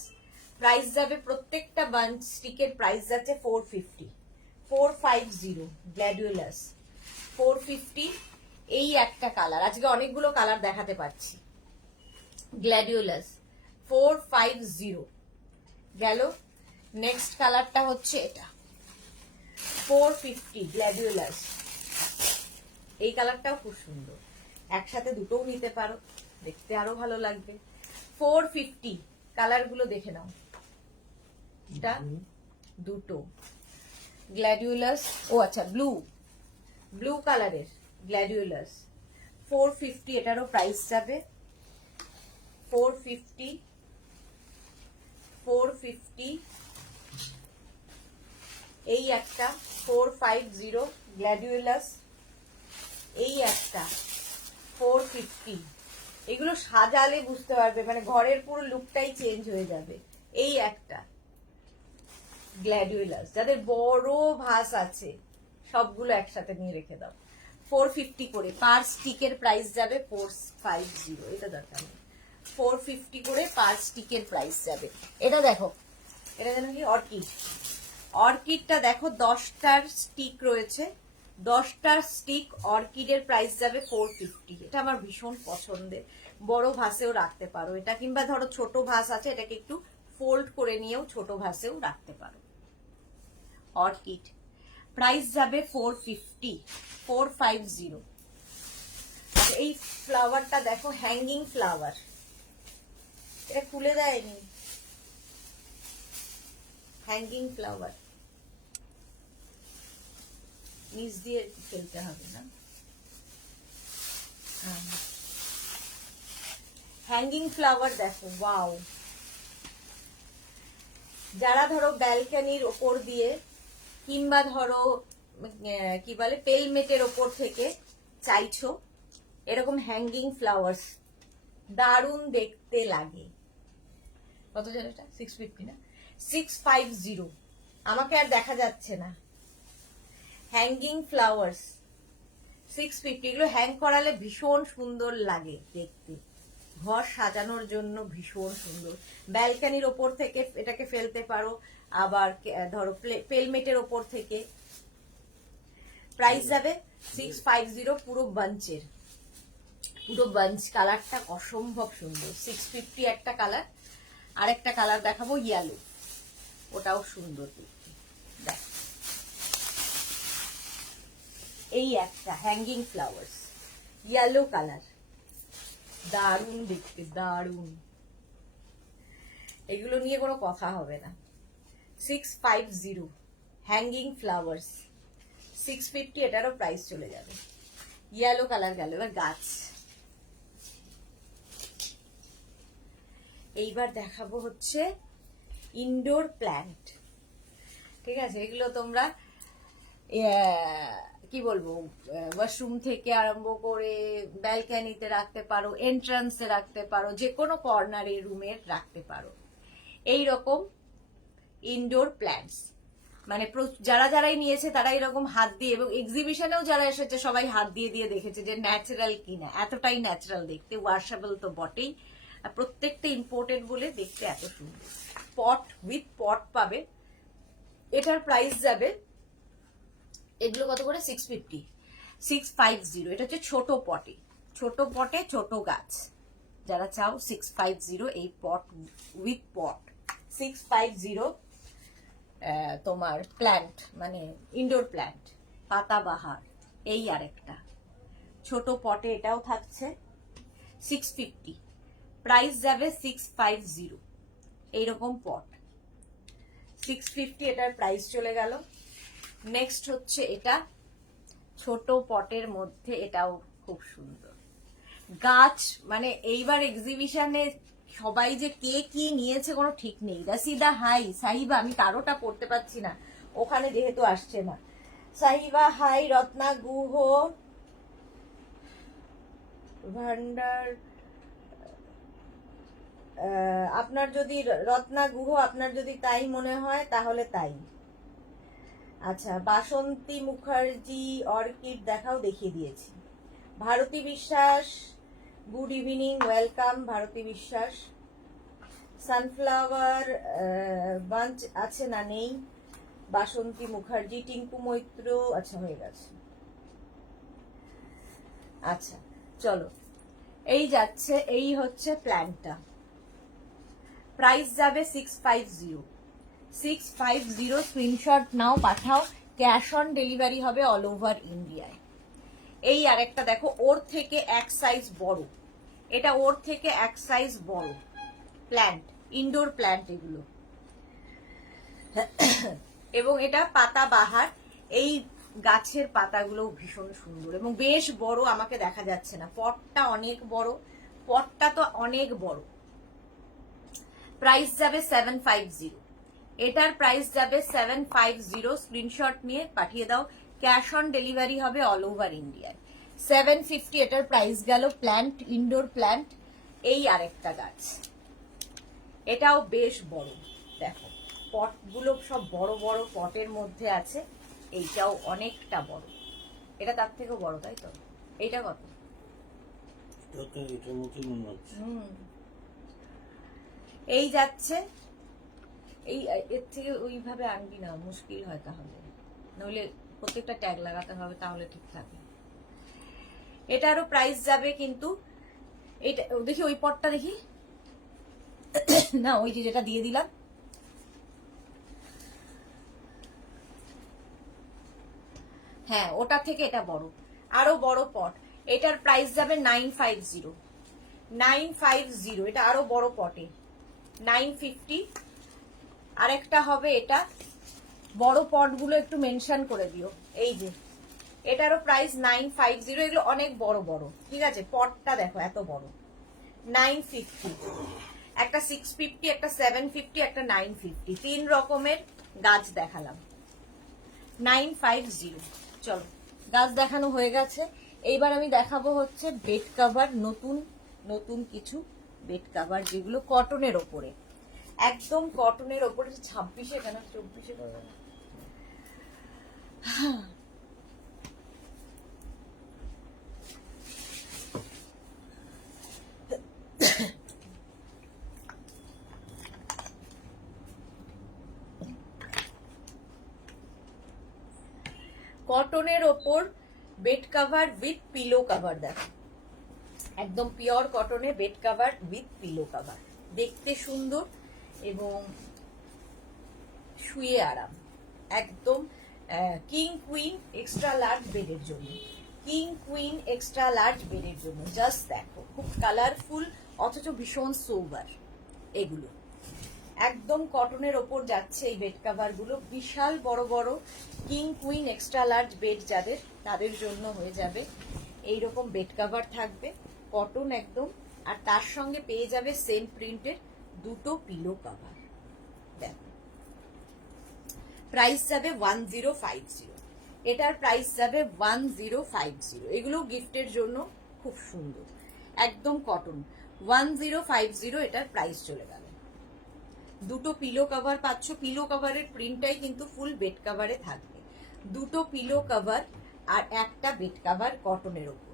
প্রাইস যাবে প্রত্যেকটা বাঞ্চ স্টিকের প্রাইস যাচ্ছে 450, 450 গ্ল্যাডিওলাস 450। এই একটা কালার, আজকে অনেকগুলো কালার দেখাতে পাচ্ছি। গ্ল্যাডিওলাস 450 গেল। নেক্সট কালারটা হচ্ছে এটা 450 গ্ল্যাডিওলাস। এই কালারটাও খুব সুন্দর, একসাথে দুটোও নিতে পারো, দেখতে আরো ভালো লাগবে। 450 কালার গুলো দেখে নাও, এটা দুটো গ্ল্যাডিওলাস, ও আচ্ছা ব্লু কালারের গ্ল্যাডিওলাস 450, এটারও প্রাইস যাবে 450। এই একটা 450 গ্ল্যাডিওলাস, এই একটা 450। এগুলো সাজালে বুঝতে পারবে, মানে ঘরের পুরো লুকটাই চেঞ্জ হয়ে যাবে। এই একটা গ্ল্যাডিওলাস, যাদের বড় ভাস আছে সবগুলো একসাথে নিয়ে রেখে দাও। 450 করে পার স্টিকের প্রাইস যাবে 450, এটা দরকার নেই। 450 করে পার স্টিকের প্রাইস যাবে। এটা দেখো, এটা যেন কি অর্কিডটা দেখো 10টার স্টিক রয়েছে, 10টার স্টিক অর্কিডের প্রাইস যাবে 450। এটা আমার ভীষণ পছন্দের, বড় ভাসেও রাখতে পারো এটা, কিংবা ধরো ছোট ভাস আছে এটাকে একটু ফোল্ড করে নিয়েও ছোট ভাসেও রাখতে পারো। অর্কিড প্রাইস যাবে 450। এই ফ্লাওয়ারটা দেখো, হ্যাঙ্গিং ফ্লাওয়ার, এটা খুলে দেয়নি, হ্যাঙ্গিং ফ্লাওয়ার নিচ দিয়ে ফেলতে হবে না। হ্যাঙ্গিং ফ্লাওয়ার দেখো, ওয়াও। যারা ধরো ব্যালকনির ওপর দিয়ে কিংবা ধরো কি বলে পেলমেটের ওপর থেকে চাইছো এরকম হ্যাঙ্গিং ফ্লাওয়ার্স, দারুণ দেখতে লাগে। কত জানো এটা? 650 না, 650। আমাকে আর দেখা যাচ্ছে না। হ্যাঙ্গিং ফ্লাওয়ার্স 650, এগুলো হ্যাং করালে ভীষণ সুন্দর লাগে দেখতে, ঘর সাজানোর জন্য ভীষণ সুন্দর। ব্যালকনির ওপর থেকে এটাকে ফেলতে পারো, আবার ধরো পেলমেটের ওপর থেকে। প্রাইস যাবে 650 পুরো বাঞ্চের, পুরো বাঞ্চ। কালারটা অসম্ভব সুন্দর, 650 একটা কালার। আর একটা কালার দেখাবো ইয়েলো, ওটাও সুন্দর দেখতে। দেখ, এই একটা হ্যাঙ্গিং ফ্লাওয়ার্স ইয়েলো কালার, দারুণ দেখতে, দারুণ। এগুলো নিয়ে কোনো কথা হবে না। 650 হ্যাঙ্গিং ফ্লাওয়ার্স, 650 এটারও প্রাইস চলে যাবে। ইয়েলো কালার গেল। এবার গাছ, এইবার দেখাবো হচ্ছে ইনডোর প্ল্যান্ট। ঠিক আছে, এগুলো তোমরা কি বলবো, ওয়াশরুম থেকে আরম্ভ করে ব্যালকনিতে রাখতে পারো, এন্ট্রান্সে রাখতে পারো, যে কোনো কর্নারে রুমের রাখতে পারো। এই রকম ইনডোর প্ল্যান্টস, মানে যারাই নিয়েছে তারা এরকম হাত দিয়ে, এবং এক্সিবিশনেও যারা এসেছে সবাই হাত দিয়ে দিয়ে দেখেছে যে ন্যাচারাল কিনা, এতটাই ন্যাচারাল দেখতে, ওয়াশেবল তো বটেই, আর প্রত্যেকটা ইম্পোর্টেড বলে দেখতে এত সুন্দর। পট উইথ পট পাবে, এটার প্রাইস যাবে, এগুলো কত করে? 650। এটা হচ্ছে ছোট পটে, ছোট গাছ যারা চাও 650। এই পট উইথ পট 650 তোমার প্ল্যান্ট, মানে ইনডোর প্ল্যান্ট, পাতাবাহার। এই আরেকটা ছোট পটে, এটাও থাকছে 650, প্রাইস যাবে 650। এইরকম পট 650, এটার প্রাইস চলে গেল। নেক্সট হচ্ছে এটা ছোট পটের মধ্যে, এটাও খুব সুন্দর গাছ। মানে এইবার এক্সিবিশনে সবাই যে কে কি নিয়েছে কোনো ঠিক নেই। রাসিদা হাই, সাহিবা, আমি কারোটা পড়তে পারছি না ওখানে যেহেতু আসছে না। সাহিবা হাই, রত্না গুহ ভান্ডার, আপনার যদি রত্না গুহ আপনার যদি তাই মনে হয় তাহলে তাই। আচ্ছা, বাসন্তী মুখার্জি অর্কিড দেখাও, দেখিয়ে দিয়েছি। ভারতী বিশ্বাস, গুড ইভিনিং, ওয়েলকাম ভারতী বিশ্বাস। সানফ্লাওয়ার বাঞ্চ আছে না? নেই। বাসন্তী মুখার্জি, টিঙ্কু মৈত্র, আচ্ছা হয়ে গেছে। আচ্ছা চলো, এই যাচ্ছে, এই হচ্ছে প্ল্যানটা, প্রাইস যাবে 650 স্ক্রিনশট নাও, পাঠাও, ক্যাশ অন ডেলিভারি হবে অল ওভার ইন্ডিয়ায়। এই আরেকটা দেখো, ওর থেকে এক সাইজ বড়, এটা ওর থেকে এক সাইজ বড় প্ল্যান্ট, ইনডোর প্ল্যান্ট এগুলো, এবং এটা পাতা বাহার। এই গাছের পাতাগুলো ভীষণ সুন্দর এবং বেশ বড়, আমাকে দেখা যাচ্ছে না, পটটা অনেক বড়, পটটা তো অনেক বড়। প্রাইস যাবে 750, এটার প্রাইস যাবে 750, স্ক্রিনশট নিয়ে পাঠিয়ে দাও, ক্যাশ অন ডেলিভারি হবে অল ওভার ইন্ডিয়ায়। 750 এটার প্রাইস গেল। Plant, indoor plant. এই আরেকটা গাছ, এটাও বেশ বড়, দেখো পটগুলো সব বড় বড় পটের মধ্যে আছে, এইটাও অনেকটা বড়, এটা তার থেকেও বড়, তাই তো? এইটা কত? এটার মতোই মনে হচ্ছে। এই যাচ্ছে, এই এর থেকে ওইভাবে আনবি না, মুশকিল হয় তাহলে, নইলে প্রত্যেকটা ট্যাগ লাগাতে হবে, তাহলে ঠিক থাকে। এটারও প্রাইস যাবে কিন্তু, এটা দেখি, ওই পটটা দেখি না, ওই যে যেটা দিয়ে দিলাম, হ্যাঁ ওটা থেকে এটা বড়, আরো বড় পট। এটার প্রাইস যাবে 950, এটা আরো বড় পটে 950। আরেকটা হবে এটা, বড় পটগুলো একটু মেনশন করে দিও, এই যে এটারও প্রাইস 950, এগুলো অনেক বড় বড়, ঠিক আছে? পটটা দেখো এত বড়, 950। একটা 650, একটা 750, একটা 950, 3 রকমের গাছ দেখালাম। 950। চলো, গাছ দেখানো হয়ে গেছে, এইবার আমি দেখাবো হচ্ছে বেড কভার, নতুন নতুন কিছু বেড কভার, যেগুলো কটনের ওপরে, একদম কটনের ওপরে। 26-এ কেন, 24-এ করবে না? কটনের ওপর bed cover with pillow cover, দেখো একদম পিওর কটনে bed cover with pillow cover, দেখতে সুন্দর এবং শুয়ে আরাম, একদম কিং কুইন এক্সট্রা লার্জ বেডের জন্য, কিং কুইন এক্সট্রা লার্জ বেডের জন্য। জাস্ট দেখো, খুব কালারফুল অথচ ভীষণ সোবার, এগুলো একদম কটনের ওপর যাচ্ছে এই বেড কভার গুলো, বিশাল বড় বড় king queen extra large bed যাদের, তাদের জন্য হয়ে যাবে। এইরকম বেড কভার থাকবে, কটন একদম, আর তার সঙ্গে পেয়ে যাবে সেম প্রিন্টের দুটো পিলো কভার। দেখো প্রাইস যাবে 1050, এটার প্রাইস যাবে 1050। এগুলো গিফটের জন্য খুব সুন্দর, একদম কটন, 1050 এটার প্রাইস চলে গেল। দুটো পিলো কভার পাচ্ছ, পিলো কভারের প্রিন্টটাই কিন্তু ফুল বেড কভারে থাকবে, দুটো পিলো কভার আর একটা বেড কভার কটনের ওপর,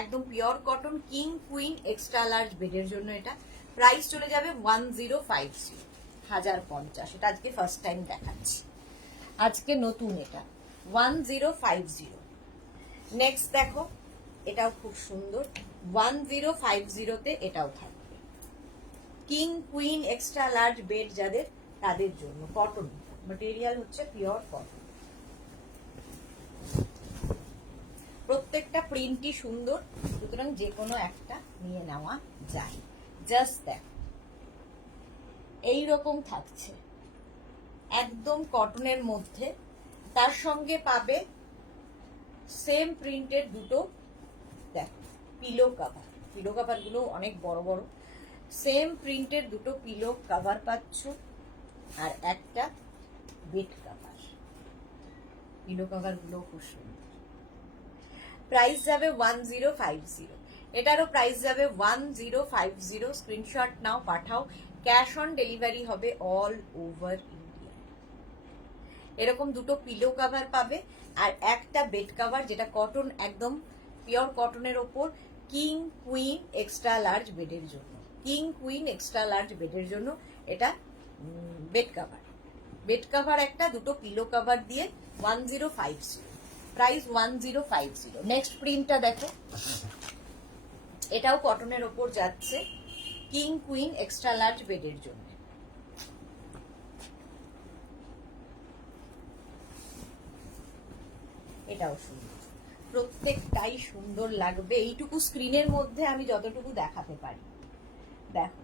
একদম pure cotton, king queen extra large বেডের জন্য। এটা প্রাইস চলে যাবে 1050, 1050। এটা আজকে ফার্স্ট টাইম দেখাচ্ছি, আজকে নতুন, এটা 1050। নেক্সট দেখো, এটাও খুব সুন্দর, 1050-তে এটাও থাকবে, king queen extra large bed যাদের, তাদের জন্য, কটন ম্যাটেরিয়াল হচ্ছে পিওর কটন, প্রত্যেকটা প্রিন্টই সুন্দর, সুতরাং যে কোনো একটা নিয়ে নেওয়া যায়। জাস্ট দেখো এইরকম থাকছে, একদম কটনের মধ্যে, তার সঙ্গে পাবে সেম প্রিন্টের দুটো দেখো পিলো কভার, পিলো কভার গুলো অনেক বড় বড়, সেম প্রিন্টের দুটো পিলো কভার পাচ্ছ, আর একটা বেড কভার, পিলো কভার গুলো খুব সুন্দর। প্রাইস যাবে 1050, এটারও প্রাইস যাবে 1050। স্ক্রিনশট নাও, পাঠাও, ক্যাশ অন ডেলিভারি হবে অল ওভার ইন্ডিয়া। এরকম দুটো পিলো কভার পাবে আর একটা বেড কভার, যেটা কটন, একদম পিওর কটনের ওপর, কিং কুইন এক্সট্রা লার্জ বেডের জন্য, কিং কুইন এক্সট্রা লার্জ বেডের জন্য এটা বেড কভার, বেড কভার একটা, দুটো পিলো কভার দিয়ে 1050, প্রাইস 1050। নেক্সট প্রিন্টটা দেখো, এটাও কটনের ওপর যাচ্ছে, কিং কুইন এক্সট্রা লার্জ বেডের জন্য। এটাও সুন্দর, প্রত্যেকটাই সুন্দর লাগবে। এইটুকু স্ক্রিনের মধ্যে আমি যতটুকু দেখাতে পারি। দেখো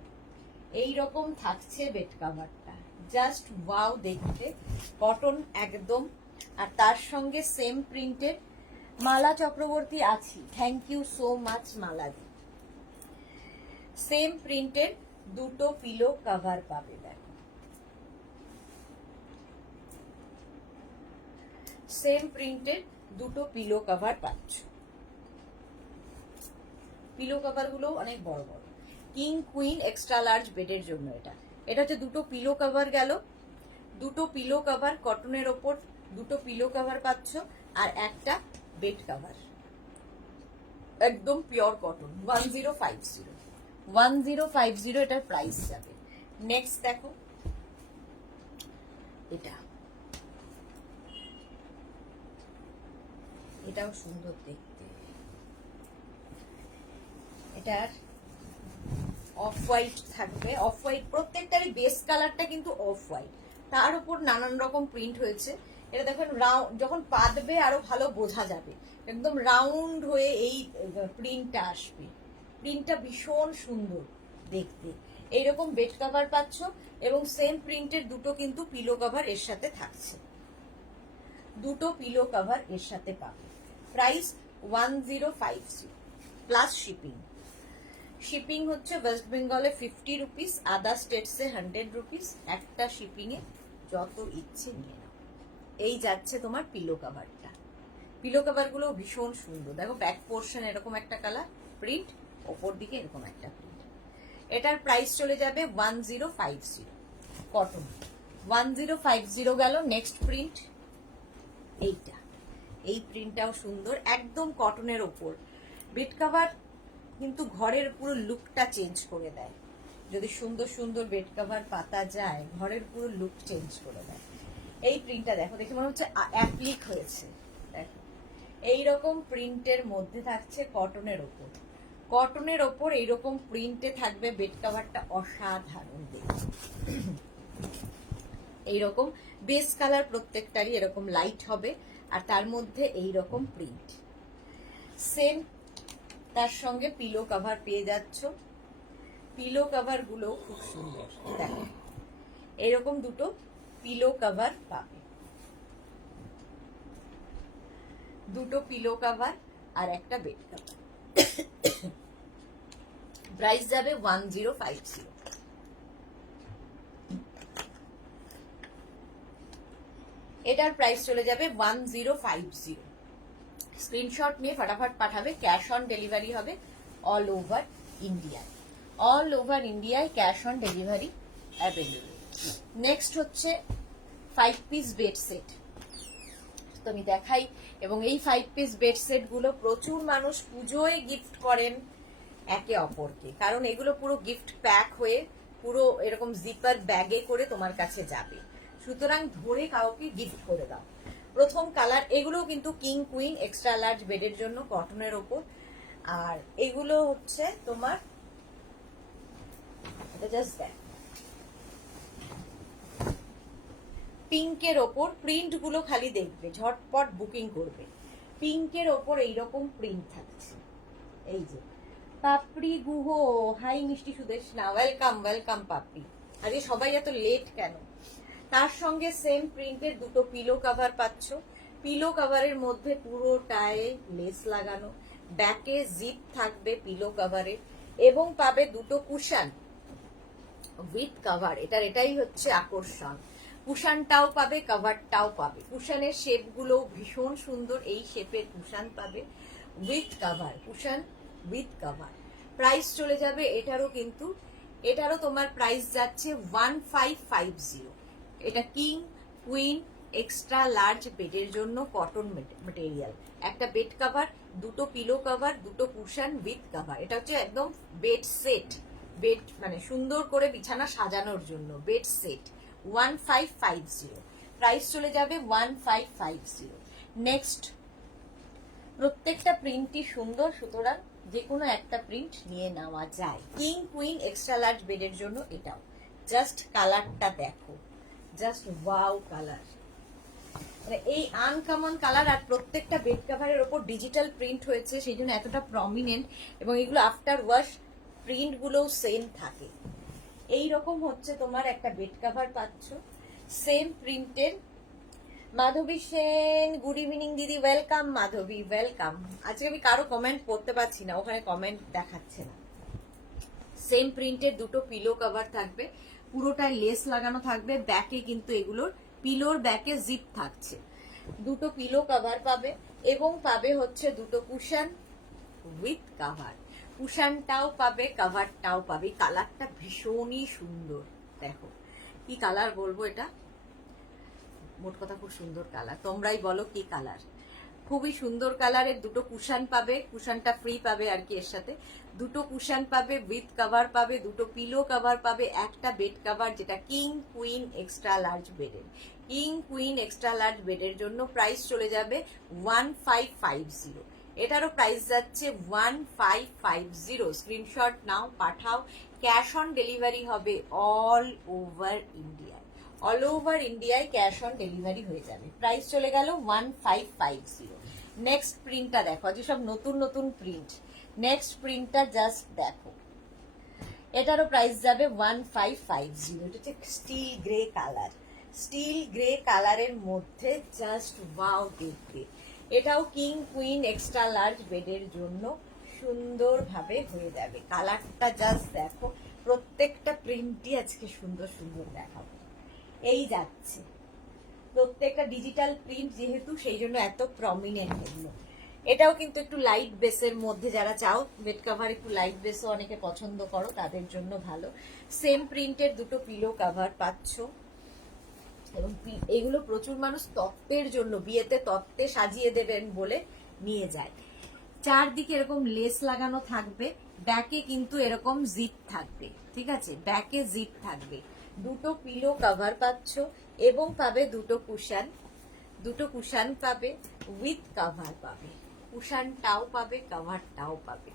এইরকম থাকছে বেড কাভারটা, জাস্ট ওয়াও দেখতে, কটন একদম। আর তার সঙ্গে সেম প্রিন্টের মালা চক্রবর্তী আছি, থ্যাংক ইউ সো মাচ মালাদি। সেম প্রিন্টের দুটো পিলো কভার পাবে, দেখো সেম প্রিন্টের দুটো পিলো কভার পাচ্ছ। পিলো কভার গুলো অনেক বড় বড়, কিং কুইন এক্সট্রা লার্জ বেডের জন্য। এটা হচ্ছে দুটো পিলো কভার গেল, দুটো পিলো কভার কটনের ওপর, দুটো পিলো কভার পাচ্ছ, আর একটা বেড কভার একদম পিওর কটন। 1050 1050 এটার প্রাইস যাবে। নেক্সট দেখো এটাও সুন্দর দেখতে। এটার অফ হোয়াইট থাকবে, অফ হোয়াইট প্রত্যেকটারই বেস কালারটা কিন্তু অফ হোয়াইট, তার উপর নানান রকম প্রিন্ট হয়েছে। এটা দেখেন রাউন্ড, যখন পাতবে আরো ভালো বোঝা যাবে, একদম রাউন্ড হয়ে এই প্রিন্টটা আসবে। প্রিন্টটা ভীষণ সুন্দর দেখতে। এইরকম বেড কভার পাচ্ছ এবং সেম প্রিন্টের দুটো কিন্তু পিলো কভার এর সাথে থাকছে, দুটো পিলো কভার এর সাথে পাবে। Price 1050 plus shipping. শিপিং হচ্ছে ওয়েস্ট বেঙ্গলে 50 রুপিস, আদার স্টেটসে 100 রুপিস। একটা শিপিং এ যত ইচ্ছে নিয়ে নাও। এই যাচ্ছে তোমার পিলো কভারটা। পিলো কভার গুলো ভীষণ সুন্দর, দেখো ব্যাক পোর্শন এরকম একটা কালার প্রিন্ট, ওপর দিকে এরকম একটা প্রিন্ট। এটার প্রাইস চলে যাবে 1050 কটন। 1050 গেল। নেক্সট প্রিন্ট এইটা, এই প্রিন্টটাও সুন্দর, একদম কটনের ওপর। বেড কভার কিন্তু ঘরের পুরো লুকটা চেঞ্জ করে দেয়। যদি সুন্দর সুন্দর বেড কভার পাতা যায়, ঘরের পুরো লুক চেঞ্জ করে দেয়। এই প্রিন্টটা দেখো, দেখে মনে হচ্ছে অ্যাপ্লিক হয়েছে। দেখো এইরকম প্রিন্টের মধ্যে থাকছে কটনের ওপর, কটনের ওপর এইরকম প্রিন্টে থাকবে বেড কভারটা, অসাধারণ দেখতে। এইরকম বেস কালার প্রত্যেকটারই এরকম লাইট হবে, আর তার মধ্যে এইরকম প্রিন্ট। সেম তার সঙ্গে পিলো কভার পেয়ে যাচ্ছ। পিলো কভার গুলো খুব সুন্দর, দেখো এরকম দুটো পিলো কভার পাবে, দুটো পিলো কভার আর একটা বেড কভার। প্রাইস যাবে 1050। এটার প্রাইস চলে যাবে 1050। স্ক্রিনশট নিয়ে ফটাফট পাঠাবে, ক্যাশ অন ডেলিভারি হবে অল ওভার ইন্ডিয়ায়। অল ওভার ইন্ডিয়ায় cash on delivery available. Next হচ্ছে 5 পিস বেড সেট, তো আমি দেখাই। এবং এই 5 পিস বেড সেট গুলো প্রচুর মানুষ পুজোয় গিফট করেন একে অপরকে, কারণ এগুলো পুরো গিফট প্যাক হয়ে পুরো এরকম জিপার ব্যাগে করে তোমার কাছে যাবে, সুতরাং ধরে কাউকে গিফট করে দাও। প্রথম কালার, এগুলো কিন্তু কিং কুইন এক্সট্রা লার্জ বেডের জন্য কটনের ওপর। আর এগুলো হচ্ছে তোমার জাস্ট পিঙ্কের ওপর। প্রিন্ট গুলো খালি দেখবে, ঝটপট বুকিং করবে। পিঙ্কের ওপর এইরকম প্রিন্ট থাকছে। এই যে পাপড়ি গুহ, হাই মিষ্টি সুদেশনা, ওয়েলকাম ওয়েলকাম পাপড়ি। আরে সবাই এত লেট কেন? তার সঙ্গে সেম প্রিন্টের দুটো পিলো কভার পাচ্ছ। পিলো কভারের মধ্যে পুরোটায় লেস লাগানো, ব্যাকে জিপ থাকবে পিলো কভারে, এবং পাবে দুটো কুশন উইথ কভার। এটাই হচ্ছে আকর্ষণ। কুশনটাও পাবে, কভারটাও পাবে। কুশনের শেপ গুলো ভীষণ সুন্দর, এই শেপের কুশন পাবে with cover, cushion with cover. Price চলে যাবে এটারও, কিন্তু এটারও তোমার প্রাইস যাচ্ছে 1550। এটা কিং কুইন এক্সট্রা লার্জ বেডের জন্য কটন মেটেরিয়াল। একটা বেড কভার, দুটো পিলো কভার, দুটো কুশন উইথ কভার। এটা হচ্ছে একদম বেড সেট, বেড মানে সুন্দর করে বিছানা সাজানোর জন্য বেড সেট। 1550 প্রাইস চলে যাবে 1550। নেক্সট, প্রত্যেকটা প্রিন্টই সুন্দর, সুতরাং যে কোনো একটা প্রিন্ট নিয়ে নেওয়া যায়। কিং কুইন এক্সট্রা লার্জ বেডের জন্য এটাও। জাস্ট কালারটা দেখো, জাস্ট ওয়াও কালার, মানে এই আনকমন কালার। আর প্রত্যেকটা বেড কাভারের ওপর ডিজিটাল প্রিন্ট হয়েছে, সেই জন্য এতটা প্রমিনেন্ট। এবং এগুলো আফটার ওয়াশ প্রিন্ট গুলোও সেম থাকে। এই রকম হচ্ছে তোমার একটা বেড কাভার পাচ্ছ সেম প্রিন্টের। মাধবী সেন, গুড ইভিনিং দিদি, ওয়েলকাম মাধবী, ওয়েলকাম। আজকে আমি কারো কমেন্ট পড়তে পারছি না, ওখানে কমেন্ট দেখাচ্ছে না। সেম প্রিন্টের দুটো পিলো কভার থাকবে, পুরোটাই লেস লাগানো থাকবে। ব্যাকে কিন্তু এগুলোর পিলোর ব্যাকে জিপ থাকছে। দুটো পিলো কভার পাবে এবং পাবে হচ্ছে দুটো কুশন উইথ কাভার। কুশনটাও পাবে, কাভারটাও পাবে। কালারটা ভীষণই সুন্দর, দেখো কি কালার বলবো, এটা মোট কথা খুব সুন্দর কালার। তোমরাই বলো কি কালার। খুবই সুন্দর কালারের দুটো কুশন পাবে, কুশনটা ফ্রি পাবে আর কি। এর সাথে দুটো কুশন পাবে, উইথ কভার পাবে, দুটো পিলো কভার পাবে, একটা বেড কভার, যেটা কিং কুইন এক্সট্রা লার্জ বেডের। কিং কুইন এক্সট্রা লার্জ বেডের জন্য প্রাইস চলে যাবে 1550। এটারও প্রাইস যাচ্ছে 1550। স্ক্রিনশট নাও, পাঠাও। ক্যাশ অন ডেলিভারি হবে all over India. All over ইন্ডিয়ায় ক্যাশ অন ডেলিভারি হয়ে যাবে। প্রাইস চলে গেল 1550। নেক্সট প্রিন্টটা দেখো, যে সব নতুন নতুন প্রিন্ট। নেক্সট প্রিন্টটা জাস্ট দেখো, এটারও প্রাইস যাবে 1550। এটা হচ্ছে still grey colour. Still grey কালারের মধ্যে জাস্ট ওয়াও দেখতে। এটাও কিং কুইন এক্সট্রা লার্জ বেডের জন্য সুন্দরভাবে হয়ে যাবে। কালারটা জাস্ট দেখো, প্রত্যেকটা প্রিন্টই আজকে সুন্দর সুন্দর দেখাবো। এই যাচ্ছে প্রত্যেকটা ডিজিটাল প্রিন্ট যেহেতু, সেই জন্য এত প্রমিনেন্ট এগুলো। এটাও কিন্তু একটু লাইট বেসের মধ্যে, যারা চাও বেড কভার একটু লাইট বেসও অনেকে পছন্দ করো, তাদের জন্য ভালো। সেম প্রিন্টের দুটো পিলো কভার পাচ্ছ। এবং এগুলো প্রচুর মানুষ তত্ত্বের জন্য, বিয়েতে তত্ত্বে সাজিয়ে দেবেন বলে নিয়ে যায়। চারদিকে এরকম লেস লাগানো থাকবে, ব্যাকে কিন্তু এরকম জিপ থাকবে, ঠিক আছে, ব্যাকে জিপ থাকবে। দুটো পিলো কভার পাচ্ছ এবং পাবে দুটো কুশন। দুটো কুশন পাবে, উইথ কভার পাবে। কুশনটাও পাবে, কভারটাও পাবে।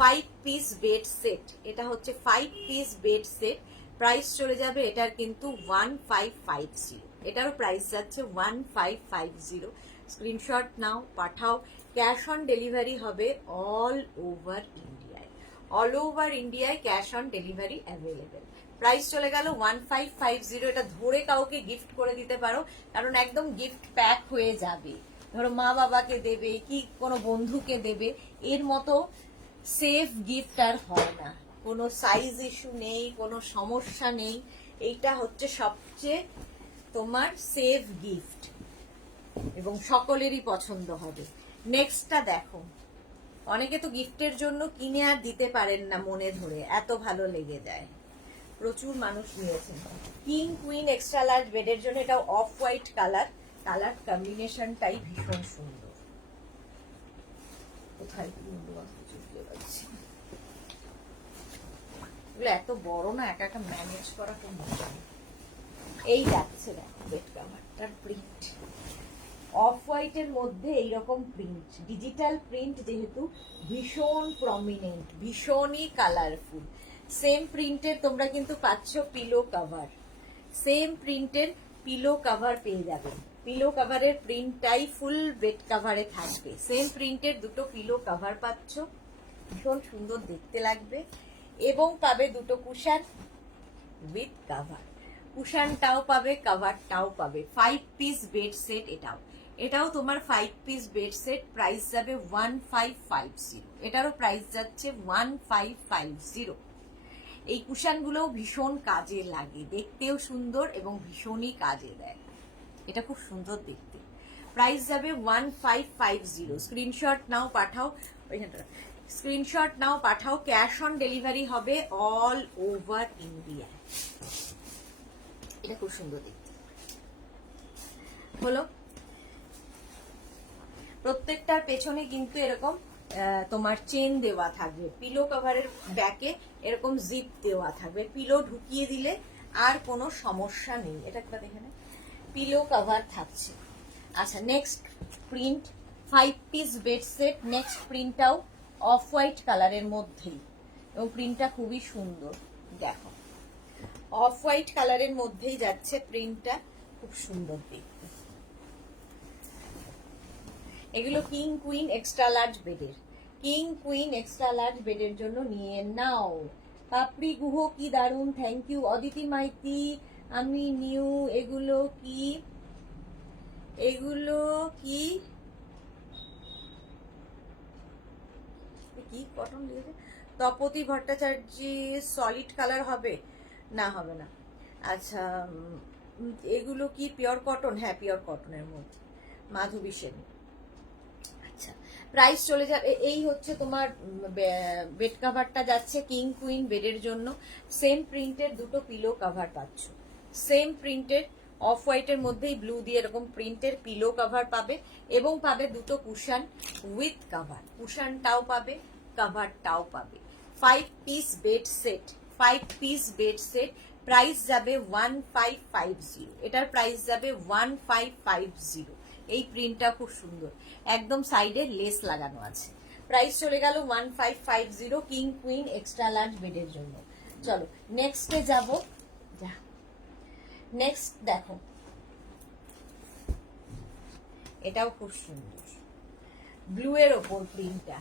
5 পিস বেড সেট। এটা হচ্ছে 5 পিস বেড সেট। প্রাইস চলে যাবে এটার কিন্তু 1550। এটারও প্রাইস যাচ্ছে 1550। স্ক্রিনশট নাও, পাঠাও। ক্যাশ অন ডেলিভারি হবে অল ওভার ইন্ডিয়ায়। অল ওভার ইন্ডিয়ায় cash on delivery available. Price চলে গেল 1550। এটা ধরে কাউকে গিফট করে দিতে পারো, কারণ একদম গিফট প্যাক হয়ে যাবে। ধরো মা বাবাকে দেবে কি কোনো বন্ধুকে দেবে, এর মতো সেফ গিফট আর হয় না। কোনো সাইজ ইস্যু নেই, কোনো সমস্যা নেই। এইটা হচ্ছে সবচেয়ে তোমার সেফ গিফট এবং সকলেরই পছন্দ হবে। নেক্সটটা দেখো, অনেকে তো গিফটের জন্য কিনে আর দিতে পারেন না মনে ধরে, এত ভালো লেগে যায়। প্রচুর মানুষ নিয়েছেন কিং কুইন এক্সট্রা লার্জ বেডের জন্য। এটা অফ হোয়াইট কালার, কালার কম্বিনেশনটাই ভীষণ সুন্দর। কোথায় এগুলো এত বড় না, একা একা ম্যানেজ করা খুব মুশকিল। এই যাচ্ছে দেখো বেড কাভারটার প্রিন্ট, অফ হোয়াইটের মধ্যে এইরকম প্রিন্ট, ডিজিটাল প্রিন্ট যেহেতু, ভীষণ প্রমিনেন্ট, ভীষণই কালারফুল। সেম প্রিন্টের তোমরা কিন্তু পাচ্ছ পিলো কভার। সেম প্রিন্টের পিলো কভার পেয়ে যাবে। পিলো কভারের প্রিন্টটাই ফুল বেড কভারে থাকবে। সেম প্রিন্টের দুটো পিলো কভার পাচ্ছ, ভীষণ সুন্দর দেখতে লাগবে। এবং পাবে দুটো কুশন উইথ কভার। কুশনটাও পাবে, কভারটাও পাবে। 5 পিস বেড সেট এটাও। এটাও তোমার 5 পিস বেড সেট। প্রাইস যাবে 1550। এটারও প্রাইস যাচ্ছে 1550। এই কুশনগুলোও ভীষণ কাজে লাগে, দেখতেও সুন্দর এবং ভীষণই কাজে দেয়। এটা খুব সুন্দর দেখতে। প্রাইস যাবে 1550। স্ক্রিনশট নাও, পাঠাও। স্ক্রিনশট নাও, পাঠাও। ক্যাশ অন ডেলিভারি হবে অল ওভার ইন্ডিয়া। এটা খুব সুন্দর দেখতে হলো। প্রত্যেকটার পেছনে কিন্তু এরকম তোমার চেন দেওয়া থাকবে। পিলো কভারের ব্যাকে এরকম জিপ দেওয়া থাকবে, পিলো ঢুকিয়ে দিলে আর কোনো সমস্যা নেই। এটা একটা দেখে না, পিলো কভার থাকছে। আচ্ছা, next print 5 piece bed set. Next প্রিন্টটাও অফ হোয়াইট কালারের মধ্যেই, এবং প্রিন্টটা খুবই সুন্দর। দেখো অফ হোয়াইট কালারের মধ্যেই যাচ্ছে প্রিন্টটা, খুব সুন্দর দেখতে। এগুলো কিং কুইন এক্সট্রা লার্জ বেডের, কিং কুইন এক্সট্রা লার্জ বেডের জন্য নিয়ে নাও। পাপড়ি গুহ কি দারুন, থ্যাংক ইউ। অদিতি মাইতি, আমি নিউ। এগুলো কি, এগুলো কি কি কটন লিখেছে? তপতি ভট্টাচার্য, সলিড কালার হবে না? হবে না। আচ্ছা, এগুলো কি পিওর কটন? হ্যাঁ পিওর কটনের মধ্যে, মাধবী সেন। আচ্ছা, প্রাইস চলে যাবে। এই হচ্ছে তোমার বেড কাভারটা যাচ্ছে কিং কুইন বেডের জন্য। সেম প্রিন্টের দুটো পিলো কাভার পাচ্ছ, সেম প্রিন্টের অফ হোয়াইটের মধ্যেই ব্লু দিয়ে এরকম প্রিন্টের পিলো কাভার পাবে, এবং পাবে দুটো কুশন উইথ কাভার। কুশনটাও পাবে, কাভারটাও পাবে। 5 piece bed set, 5 piece bed set. Price যাবে 1550। এটার প্রাইস যাবে 1550। এই প্রিন্টটা খুব সুন্দর, একদম সাইডে লেস লাগানো আছে। প্রাইস চলে গেল 1550 কিং কুইন এক্সট্রা লার্জ বেডের জন্য। চলো নেক্সটে যাব। নেক্সট দেখো, এটাও খুব সুন্দর, ব্লু এর ওপর প্রিন্টটা,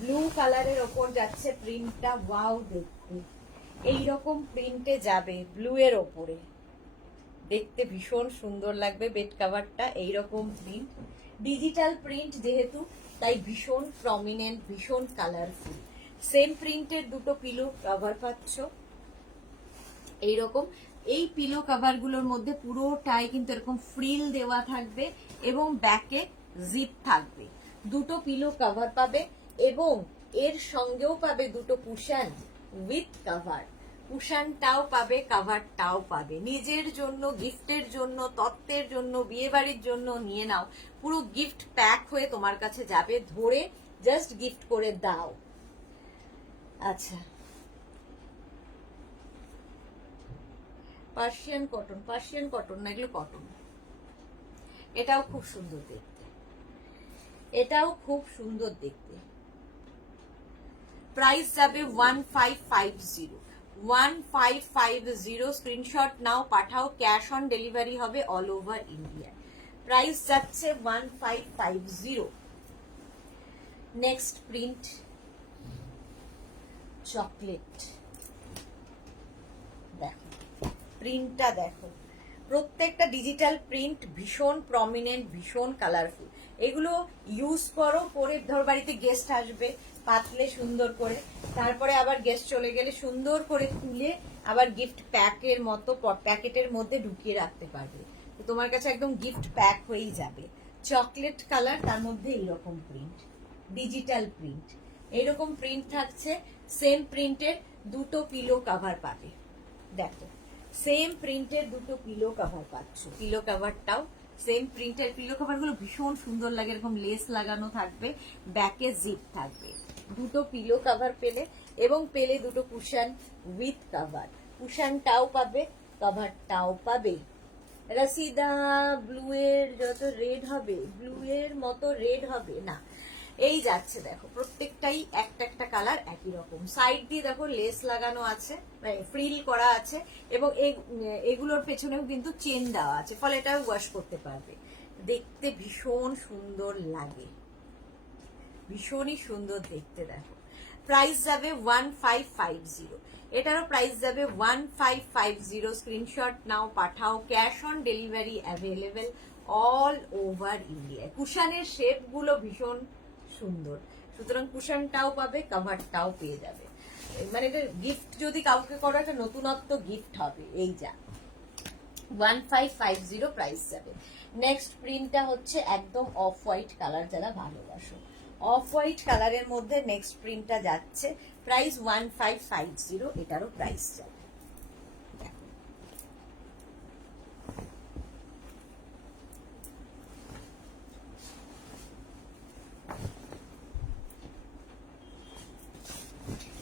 ব্লু কালারের ওপর যাচ্ছে প্রিন্টটা। ওয়াও দেখতে, এইরকম প্রিন্টে যাবে ব্লু এর ওপরে, দেখতে ভীষণ সুন্দর লাগবে বেড কাভারটা। এইরকম প্রিন্ট, ডিজিটাল প্রিন্ট যেহেতু, তাই ভীষণ প্রমিনেন্ট, ভীষণ কালারফুল। সেম প্রিন্টের দুটো পিলো কভার পাচ্ছ এইরকম। এই পিলো কভার গুলোর মধ্যে পুরোটাই কিন্তু এরকম ফ্রিল দেওয়া থাকবে, এবং ব্যাকে জিপ থাকবে। দুটো পিলো কভার পাবে, এবং এর সঙ্গেও পাবে দুটো কুশন উইথ কভার। কুশনটাও পাবে, কভারটাও পাবে। নিজের জন্য, গিফটের জন্য, তত্ত্বের জন্য, বিয়ে বাড়ির জন্য নিয়ে নাও। পুরো গিফট প্যাক হয়ে তোমার কাছে যাবে, ধরে জাস্ট গিফট করে দাও। আচ্ছা, পার্সিয়ান কটন, পার্সিয়ান কটন না, এগুলো কটন। এটাও খুব সুন্দর দেখতে, এটাও খুব সুন্দর দেখতে। প্রাইস যাবে 1550, 1550। স্ক্রিনশট নাও, পাঠাও, ক্যাশ অন ডেলিভারি হবে অল ওভার ইন্ডিয়া। প্রাইস যাচ্ছে 1550। নেক্সট প্রিন্ট চকলেট, দেখো প্রিন্টটা দেখো, প্রত্যেকটা ডিজিটাল প্রিন্ট ভীষণ প্রমিনেন্ট, ভীষণ কালারফুল। এগুলো ইউজ করো, করে ধর বাড়িতে গেস্ট আসবে, পাতলে সুন্দর করে, তারপরে আবার গেস্ট চলে গেলে সুন্দর করে তুলে আবার গিফট প্যাকের মতো প্যাকেটের মধ্যে ঢুকিয়ে রাখতে পারবে। তো তোমার কাছে একদম গিফট প্যাক হয়েই যাবে। চকলেট কালার, তার মধ্যে এইরকম প্রিন্ট, ডিজিটাল প্রিন্ট, এইরকম প্রিন্ট থাকছে। সেম প্রিন্টের দুটো পিলো কভার পাবে। দেখো সেম প্রিন্টের দুটো পিলো কভার পাচ্ছ, পিলো কভারটাও সেম প্রিন্টের। পিলো কভার গুলো ভীষণ সুন্দর লাগে, এরকম লেস লাগানো থাকবে, ব্যাকে জিপ থাকবে। দুটো পিলো কভার পেলে, এবং পেলে দুটো কুশন উইথ কভার। কুশনটাও পাবে, কভারটাও পাবে। রাসিদা, ব্লু এর যত রেড হবে, ব্লু এর মতো রেড হবে না। এই যাচ্ছে দেখো, প্রত্যেকটাই একটা একটা কালার একই রকম। সাইড দিয়ে দেখো লেস লাগানো আছে, ফ্রিল করা আছে, এবং এগুলোর পেছনেও কিন্তু চেন দেওয়া আছে, ফলে এটাও ওয়াশ করতে পারবে। দেখতে ভীষণ সুন্দর লাগে, ভীষণই সুন্দর দেখতে। দেখো প্রাইস যাবে 1550, এটারও প্রাইস যাবে 1550। স্ক্রিনশট নাও, পাঠাও, cash on delivery available all over India. কুশনের শেপ গুলো ভীষণ সুন্দর, সুতরাং কুশনটাও পাবে, কভারটাও পেয়ে যাবে। মানে এটা গিফট যদি কাউকে করো, একটা নতুনত্ব গিফট হবে। এই যা 1550 প্রাইস যাবে। নেক্সট প্রিন্টটা হচ্ছে একদম অফ হোয়াইট কালার, যারা ভালোবাসো অফ হোয়াইট কালারের মধ্যে নেক্সট প্রিন্টটা যাচ্ছে। প্রাইস 1550, এটারও প্রাইস যাবে।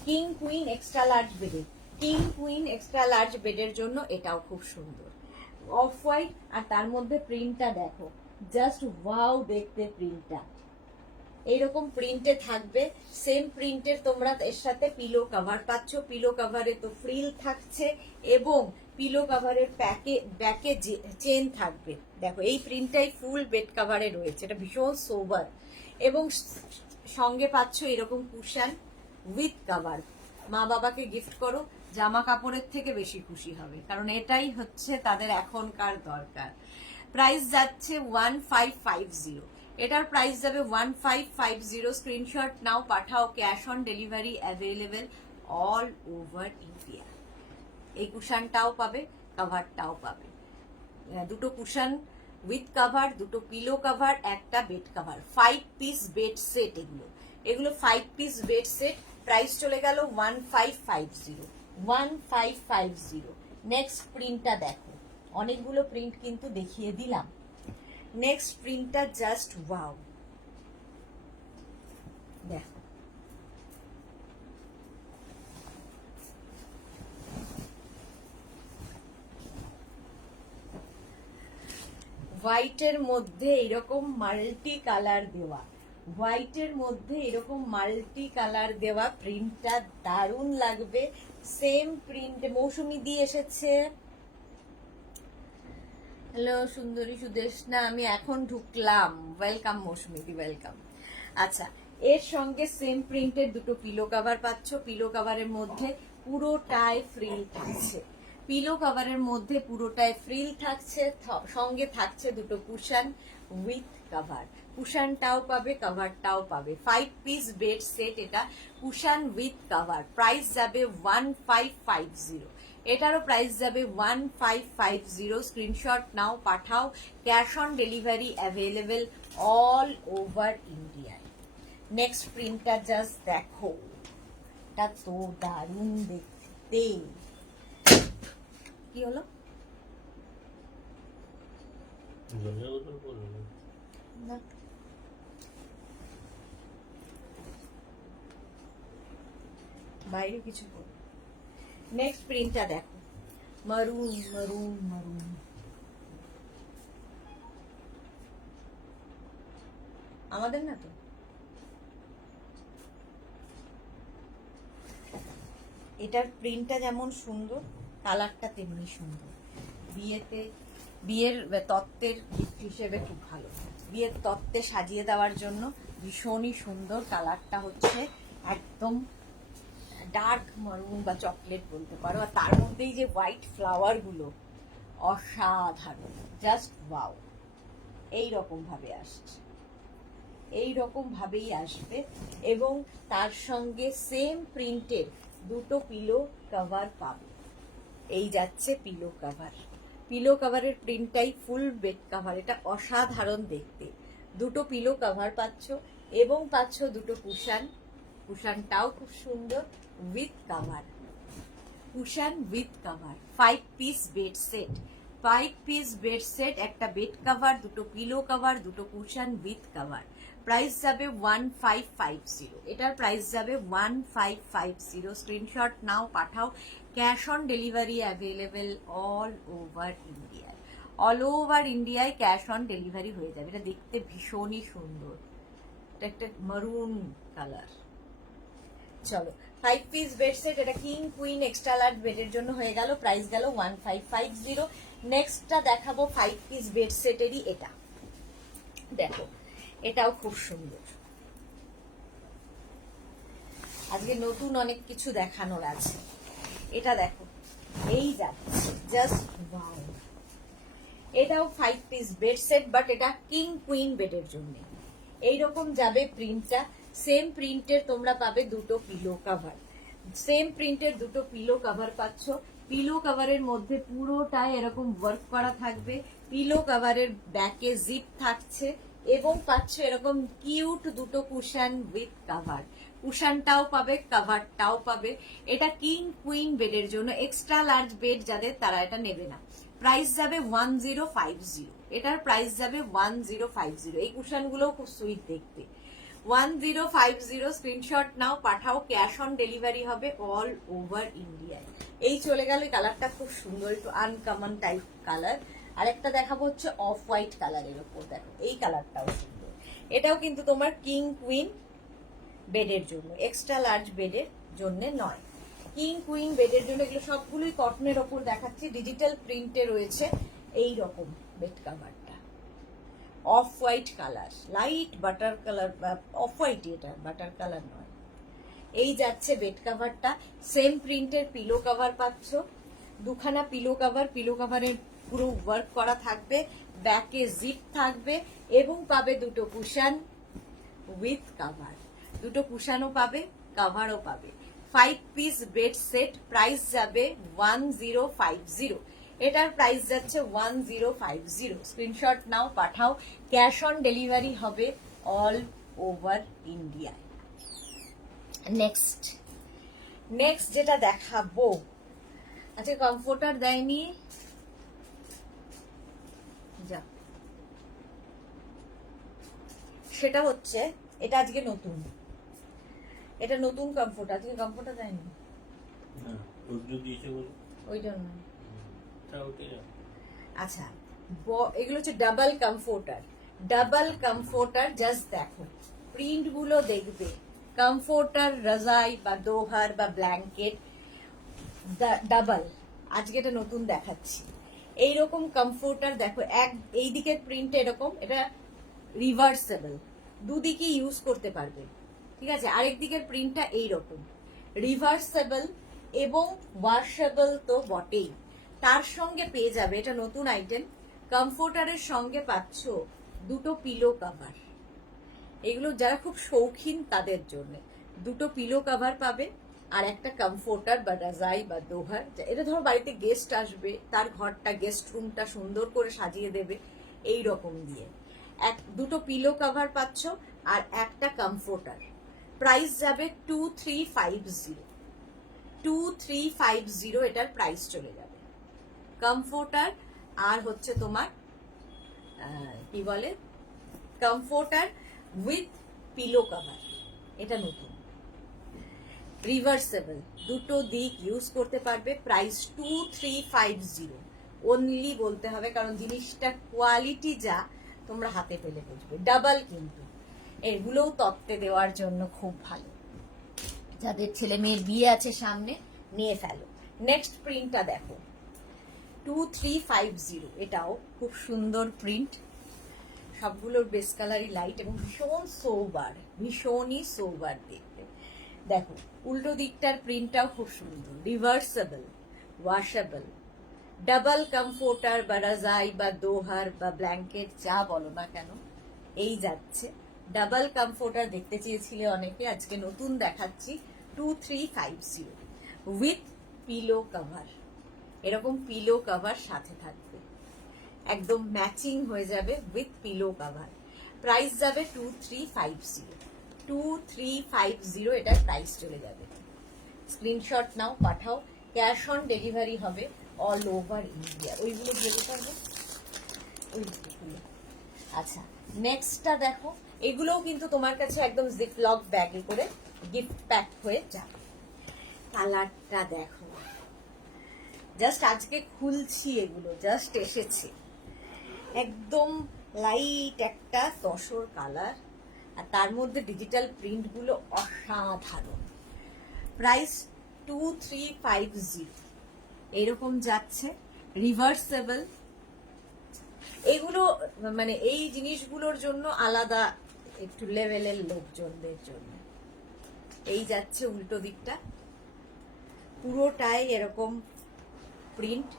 কিং কুইন এক্সট্রা লার্জ বেডের, কিং কুইন এক্সট্রা লার্জ বেডের জন্য এটাও খুব সুন্দর, অফ হোয়াইট, আর তার মধ্যে প্রিন্টটা দেখো, জাস্ট ওয়াও দেখতে প্রিন্টটা। এইরকম প্রিন্টে থাকবে। সেম প্রিন্টের তোমরা এর সাথে পিলো কভার পাচ্ছ। পিলো কভারে তো ফ্রিল থাকছে এবং পিলো কভারের ব্যাকে চেন থাকবে। দেখো এই প্রিন্টটাই ফুল বেড কভারে রয়েছে, এটা ভীষণ সোবার। এবং সঙ্গে পাচ্ছ এরকম কুশন উইথ কভার। মা বাবাকে গিফট করো, জামা কাপড়ের থেকে বেশি খুশি হবে, কারণ এটাই হচ্ছে তাদের এখনকার দরকার। প্রাইস যাচ্ছে 1550। এটার প্রাইস যাবে 1550। স্ক্রিনশট নাও, পাঠাও, cash on delivery available all over India. এই কুশনটাও পাবে, কভারটাও পাবে। দুটো কুশন উইথ কভার, দুটো পিলো কভার, একটা bed cover, 5 piece bed set. এগুলো 5 পিস বেড সেট। প্রাইস চলে গেল 1550। 1550। নেক্সট প্রিন্টটা দেখো, অনেকগুলো প্রিন্ট কিন্তু দেখিয়ে দিলাম। নেক্সট প্রিন্টটা জাস্ট ওয়াও, দেখো হোয়াইটের মধ্যে এরকম মাল্টি কালার দেওয়া, হোয়াইটের মধ্যে এরকম মাল্টি কালার দেওয়া প্রিন্টটা দারুণ লাগবে। সেম প্রিন্ট মৌসুমি দিয়ে এসেছে। হ্যালো সুন্দরী সুদেশনা, আমি এখন ঢুকলাম। ওয়েলকাম মৌসুমি দি, ওয়েলকাম। আচ্ছা, এর সঙ্গে সেম প্রিন্টের দুটো পিলো কভার পাচ্ছ। পিলো কভারের মধ্যে পুরোটাই ফ্রিল থাকছে। পিলো কভারের মধ্যে পুরোটাই ফ্রিল থাকছে, সঙ্গে থাকছে দুটো কুশন উইথ কভার। কুশনটাও পাবে, কভারটাও পাবে। 5 পিস বেড সেট এটা, কুশন উইথ কভার। প্রাইস যাবে 1550। এটারও প্রাইস যাবে 1550। স্ক্রিনশট নাও, পাঠাও, cash on delivery available all over India. Next প্রিন্টটা জাস্ট দেখো, এটা তো দারুণ দেখতে। কি হলো? না, বাইরে কিছু করো। নেক্সট প্রিন্টটা দেখো, মারুন মারুন মারুন। আমাদের না তো, এটার প্রিন্টটা যেমন সুন্দর, কালারটা তেমনি সুন্দর। বিয়ের তত্ত্বের গিফট হিসেবে খুব ভালো, বিয়ের তত্ত্বে সাজিয়ে দেওয়ার জন্য ভীষণই সুন্দর। কালারটা হচ্ছে একদম ডার্ক মারুন বা চকলেট বলতে পারো, আর তার মধ্যেই যে হোয়াইট ফ্লাওয়ার গুলো অসাধারণ, জাস্ট ওয়াও। এইরকম ভাবে আসছে, এইরকম ভাবেই আসবে। এবং তার সঙ্গে সেম প্রিন্টের দুটো পিলো কভার পাবে। এই যাচ্ছে পিলো কভার। পিলো কভারের প্রিন্টটাই ফুল বেড কভার, এটা অসাধারণ দেখতে। দুটো পিলো কভার পাচ্ছ এবং পাচ্ছ দুটো কুশন। কুশনটাও খুব সুন্দর with cover. Cushion with cover, 5 piece bed set. 5 piece bed set, একটা বেড কভার, দুটো পিলো কভার, দুটো কুশন উইথ কভার। প্রাইস যাবে 1550। এটার প্রাইস যাবে 1550। স্ক্রিনশট নাও, পাঠাও, cash on delivery available all over ইন্ডিয়ায়। অল ওভার ইন্ডিয়ায় ক্যাশ অন ডেলিভারি হয়ে যাবে। এটা দেখতে ভীষণই সুন্দর, এটা একটা মারুন কালার। চলো, 5 পিস বেড সেট, এটা কিং কুইন এক্সট্রা লার্জ বেডের জন্য হয়ে গেল। প্রাইস গেল 1550। নেক্সটটা দেখাবো 5 পিস বেড সেটেরই। এটা দেখো, এটাও খুব সুন্দর। আজকে নতুন অনেক কিছু দেখানোর আছে। এটা দেখো, এই যাচ্ছে জাস্ট ওয়াও। এটাও 5 পিস বেড সেট, বাট এটা কিং কুইন বেডের জন্য। এইরকম যাবে প্রিন্টটা। সেম প্রিন্টের তোমরা পাবে দুটো পিলো কভার। সেম প্রিন্টের দুটো পিলো কভার পাচ্ছ। পিলো কভারের মধ্যে পুরোটাই এরকম ওয়ার্ক করা থাকবে। পিলো কভারের ব্যাকে জিপ থাকছে এবং পাচ্ছ এরকম কিউট দুটো কুশন উইথ কভার। কুশনটাও পাবে, কভারটাও পাবে। এটা কিং কুইন বেডের জন্য, এক্সট্রা লার্জ বেড যাদের, তারা এটা নেবে না। প্রাইস যাবে 1050। এটার প্রাইস যাবে 1050। এই কুশনগুলোও খুব সুইট দেখতে। 1050। স্ক্রিনশট নাও, পাঠাও, ক্যাশ অন ডেলিভারি হবে অল ওভার ইন্ডিয়ায়। এই চলে গেল। কালারটা খুব সুন্দর, একটু আনকমন টাইপ কালার। আরেকটা দেখাবো হচ্ছে অফ হোয়াইট কালারের ওপর। দেখো এই কালারটাও সুন্দর। এটাও কিন্তু তোমার কিং কুইন বেডের জন্য, এক্সট্রা লার্জ বেডের জন্য নয়, কিং কুইন বেডের জন্য। এগুলো সবগুলোই কটনের ওপর দেখাচ্ছি, ডিজিটাল প্রিন্টে রয়েছে। এই রকম বেড কাভারটা off white colour, light butter colour, off white, এটা বাটার কালার নয়। এই যাচ্ছে বেড কাভারটা, সেম প্রিন্টের পিলো কাভার পাচ্ছ, দুখানা পিলো কাভার, পিলো কাভারের পুরো ওয়ার্ক করা থাকবে, ব্যাকে জিপ থাকবে এবং পাবে দুটো কুশন উইথ কাভার, দুটো কুশনও পাবে, কাভারও পাবে। 5 পিস বেড সেট, প্রাইস যাবে 1050। এটার প্রাইস যাচ্ছে 1050। স্ক্রিনশট নাও, পাঠাও, ক্যাশ অন ডেলিভারি হবে অল ওভার ইন্ডিয়া। নেক্সট যেটা দেখাবো, আচ্ছা কমফোর্টার দেয়নি, যা, সেটা হচ্ছে এটা আজকে নতুন, এটা নতুন কমফোর্টার, আজকে কমফোর্টার দেয়নি ওই জন্য। আচ্ছা এগুলো হচ্ছে double comforter, double comforter, just দেখো প্রিন্ট গুলো দেখবে, কমফোর্টার রাজাই বা দোহার বা ব্ল্যাঙ্কেট ডাবল, আজকে এটা নতুন দেখাচ্ছি। এইরকম কমফোর্টার দেখো, এই দিকের প্রিন্ট এরকম, এটা রিভার্সেবল, দুদিকে ইউজ করতে পারবে, ঠিক আছে। আরেক দিকের প্রিন্টটা এইরকম রিভার্সেবল এবং ওয়াশেবল তো বটেই, তার সঙ্গে পেয়ে যাবে, এটা নতুন আইটেম, কমফোর্টারের সঙ্গে পাচ্ছ দুটো পিলো কাভার। এগুলো যারা খুব শৌখিন তাদের জন্য, দুটো পিলো কাভার পাবে আর একটা কমফোর্টার বা রাজাই বা দোহার। এটা ধরো বাড়িতে গেস্ট আসবে, তার ঘরটা, গেস্ট রুমটা সুন্দর করে সাজিয়ে দেবে এই রকম দিয়ে। দুটো পিলো কাভার পাচ্ছ আর একটা কমফোর্টার, প্রাইস যাবে 2350। 2350 এটার প্রাইস চলে যাবে। কমফোর্টার আর হচ্ছে তোমার কি বলে, কমফোর্টার উইথ পিলো কাভার, এটা নতুন, রিভার্সেবল, দুটো দিক ইউজ করতে পারবে, প্রাইস 2350 অনলি বলতে হবে, কারণ জিনিসটা কোয়ালিটি যা তোমরা হাতে পেলে বুঝবে। ডাবল কিন্তু এগুলোও তত্ত্বে দেওয়ার জন্য খুব ভালো, যাদের ছেলে মেয়ের বিয়ে আছে সামনে, নিয়ে ফেলো। নেক্সট প্রিন্টটা দেখো 2350, এটাও খুব সুন্দর প্রিন্ট, সবগুলোর বেস কালারই লাইট এবং ভীষণ সোবার, ভীষণই সোবার দেখতে। দেখো উল্টো দিকটার প্রিন্টটাও খুব সুন্দর, রিভার্সেবল, ওয়াশেবল, ডাবল কমফোর্টার বা রাজাই বা দোহার বা ব্ল্যাঙ্কেট যা বলো না কেন, এই যাচ্ছে। ডাবল কমফোর্টার দেখতে চেয়েছিলে অনেকে, আজকে নতুন দেখাচ্ছি 2350 উইথ পিলো কভার, এরকম পিলো কভার সাথে থাকবে, একদম ম্যাচিং হয়ে যাবে উইথ পিলো কভার। প্রাইস যাবে 2350। 2350 এটার প্রাইস চলে যাবে। স্ক্রিনশট নাও, পাঠাও, ক্যাশ অন ডেলিভারি হবে অল ওভার ইন্ডিয়া। ওইগুলো বলতে পারবো, ওইগুলো। আচ্ছা নেক্সটটা দেখো, এগুলোও কিন্তু তোমার কাছে একদম জিপলক ব্যাগে করে গিফট প্যাক হয়ে যাবে। কালারটা দেখো, জাস্ট আজকে খুলছি, এগুলো জাস্ট এসেছে, একদম লাইট একটা তসর কালার, আর তার মধ্যে ডিজিটাল প্রিন্ট গুলো অসাধারণ। প্রাইস 2350 এরকম যাচ্ছে, রিভার্সেবল। এগুলো মানে এই জিনিসগুলোর জন্য আলাদা একটু লেভেলের লোকজনদের জন্য। এই যাচ্ছে উল্টো দিকটা, পুরোটাই এরকম প্রিন্ট,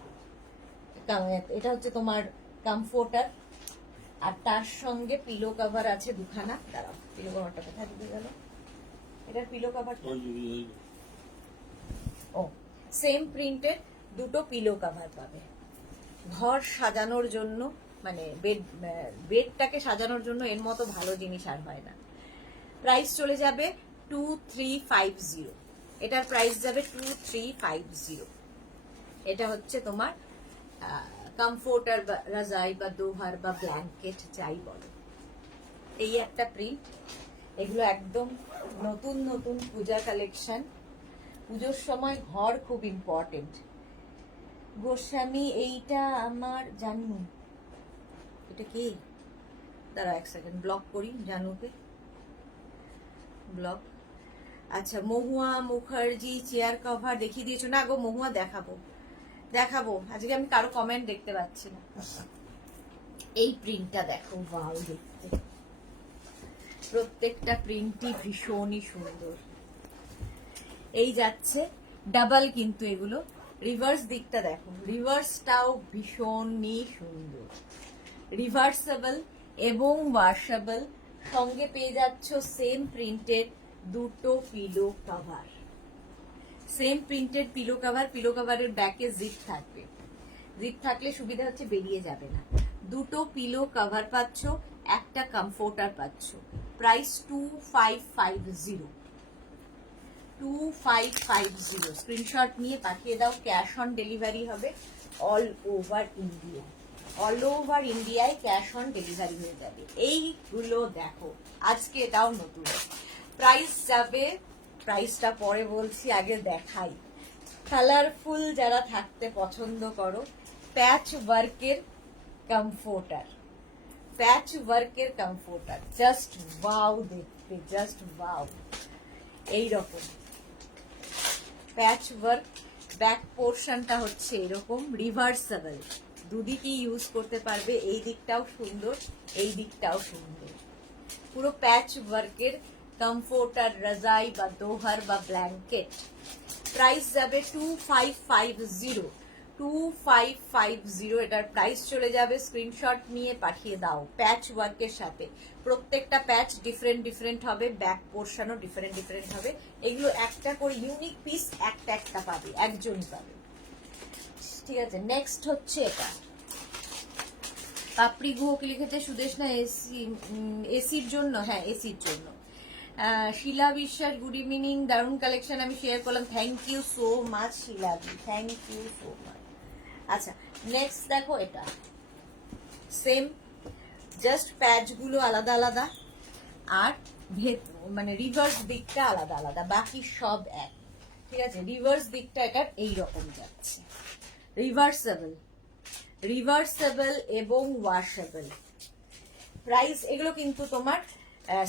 এটা হচ্ছে তোমার কমফোর্টার আর তার সঙ্গে পিলো কভার আছে দুখানা। দাঁড়াও, পিলো কভারটা কোথায় ঢুকে গেল, এটার পিলো কভারটা, ও সেম প্রিন্টের দুটো পিলো কভার পাবে। ঘর সাজানোর জন্য, মানে বেডটাকে সাজানোর জন্য এর মতো ভালো জিনিস আর হয় না। প্রাইস চলে যাবে 2350, এটার প্রাইস যাবে 2350। এটা হচ্ছে তোমার কমফোর্টার বা রাজাই বা দোহার বা ব্ল্যাঙ্কেট যাই বলো, এই একটা প্রিন্ট। এগুলো একদম নতুন নতুন পূজা কালেকশন, পুজোর সময় ঘর খুব ইম্পর্টেন্ট। গোস্বামী এইটা আমার জানি, এটা কি দাঁড়া এক সেকেন্ড, ব্লক করি জানুকে, ব্লক। আচ্ছা, মহুয়া মুখার্জি চেয়ার কভার দেখিয়ে দিয়েছো না গো? মহুয়া দেখাবো দেখাবো, আজকে আমি কারো কমেন্ট দেখতে পাচ্ছি না। এই প্রিন্টটা দেখো, ওয়াও দেখতে, প্রত্যেকটা প্রিন্টই ভীষণই সুন্দর। এই যাচ্ছে ডাবল, কিন্তু এগুলো রিভার্স দিকটা দেখো, রিভার্সটাও ভীষণই সুন্দর, রিভার্সেবল এবং ওয়াশেবল। সঙ্গে পেয়ে যাচ্ছ সেম প্রিন্টের দুটো pillow cover, same printed pillow cover. Pillow কভারের ব্যাকে জিপ থাকবে, জিপ থাকলে সুবিধা হচ্ছে বেরিয়ে যাবে না। দুটো পিলো কভার পাচ্ছ, একটা কমফোর্টার পাচ্ছ। প্রাইস 2550, 2550। স্ক্রিনশট নিয়ে পাঠিয়ে দাও, ক্যাশ অন ডেলিভারি হবে all over India, all over ইন্ডিয়ায় ক্যাশ অন ডেলিভারি হয়ে যাবে। এইগুলো দেখো, আজকে এটাও নতুন। প্রাইস যাবে, প্রাইসটা পরে বলছি, আগে দেখাই। কালারফুল যারা থাকতে পছন্দ করো, প্যাচ ওয়ার্কের কমফোর্টার, প্যাচ ওয়ার্কের কমফোর্টার, জাস্ট ওয়াও দেখতে, জাস্ট ওয়াও। এইরকম প্যাচ ওয়ার্ক, ব্যাক পোর্শনটা হচ্ছে এরকম রিভার্সেবল, দুদিকেই ইউজ করতে পারবে। এই দিকটাও সুন্দর, এই দিকটাও সুন্দর, পুরো প্যাচ ওয়ার্কের কমফোর্টার, রাজাই বা দোহার বা ব্ল্যাঙ্কেট। প্রাইস যাবে 2550, 2550 এটার প্রাইস চলে যাবে। স্ক্রিনশট নিয়ে পাঠিয়ে দাও প্যাচ ওয়ার্কের সাথে। প্রত্যেকটা প্যাচ ডিফারেন্ট ডিফারেন্ট হবে, ব্যাক পোর্শনও ডিফারেন্ট ডিফারেন্ট হবে। এগুলো একটা করে ইউনিক পিস, একটা একটা পাবে, একজনই পাবে। ঠিক আছে, নেক্সট হচ্ছে এটা। পাপড়ি গুহ কি লিখেছে সুদেশ না? এসির জন্য, হ্যাঁ এসির জন্য। শিলা বিশ্বাস, গুড ইভিনিং, দারুণ কালেকশন আমি শেয়ার করলাম, থ্যাংক ইউ সো মাচ শিলাদি, থ্যাংক ইউ সো মাচ। আচ্ছা, নেক্সট দেখো এটা সেম, জাস্ট প্যাচগুলো আলাদা আলাদা, আর মানে রিভার্স দিকটা আলাদা আলাদা, বাকি সব এক। ঠিক আছে, রিভার্স দিকটা এটার এইরকম যাচ্ছে, রিভার্সেবল, রিভার্সেবল এবং ওয়াশেবল। প্রাইস এগুলো কিন্তু তোমার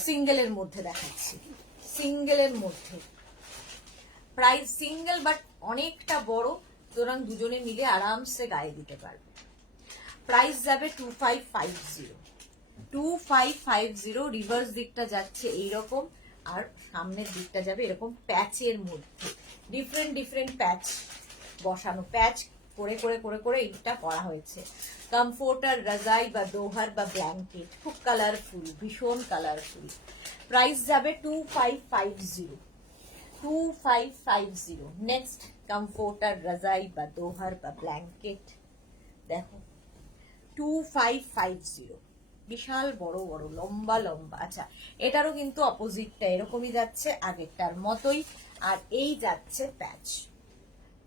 সিঙ্গেলের মধ্যে দেখাচ্ছি, সিঙ্গেলের মধ্যে প্রাইস সিঙ্গেল, বাট অনেকটা বড়, সুতরাং দুজনে মিলে আরামসে গায়ে দিতে পারবে। প্রাইস যাবে 2550, 2550। রিভার্স দিকটা যাচ্ছে এইরকম, আর সামনের দিকটা যাবে এরকম প্যাচের মধ্যে, ডিফারেন্ট ডিফারেন্ট প্যাচ বসানো, প্যাচ করে করে করে করে এইটা করা হয়েছে। কমফোর্টার, রাজাই বা দোহার বা ব্ল্যাঙ্কেট, খুব কালারফুল, ভীষণ কালারফুল। প্রাইস যাবে 2550, 2550। নেক্সট কমফোর্টার, রাজাই বা দোহার বা ব্ল্যাঙ্কেট দেখো, 2550, বিশাল বড় বড়, লম্বা লম্বা। আচ্ছা, এটারও কিন্তু অপোজিটটা এরকমই যাচ্ছে, আগেরটার মতোই, আর এই যাচ্ছে প্যাচ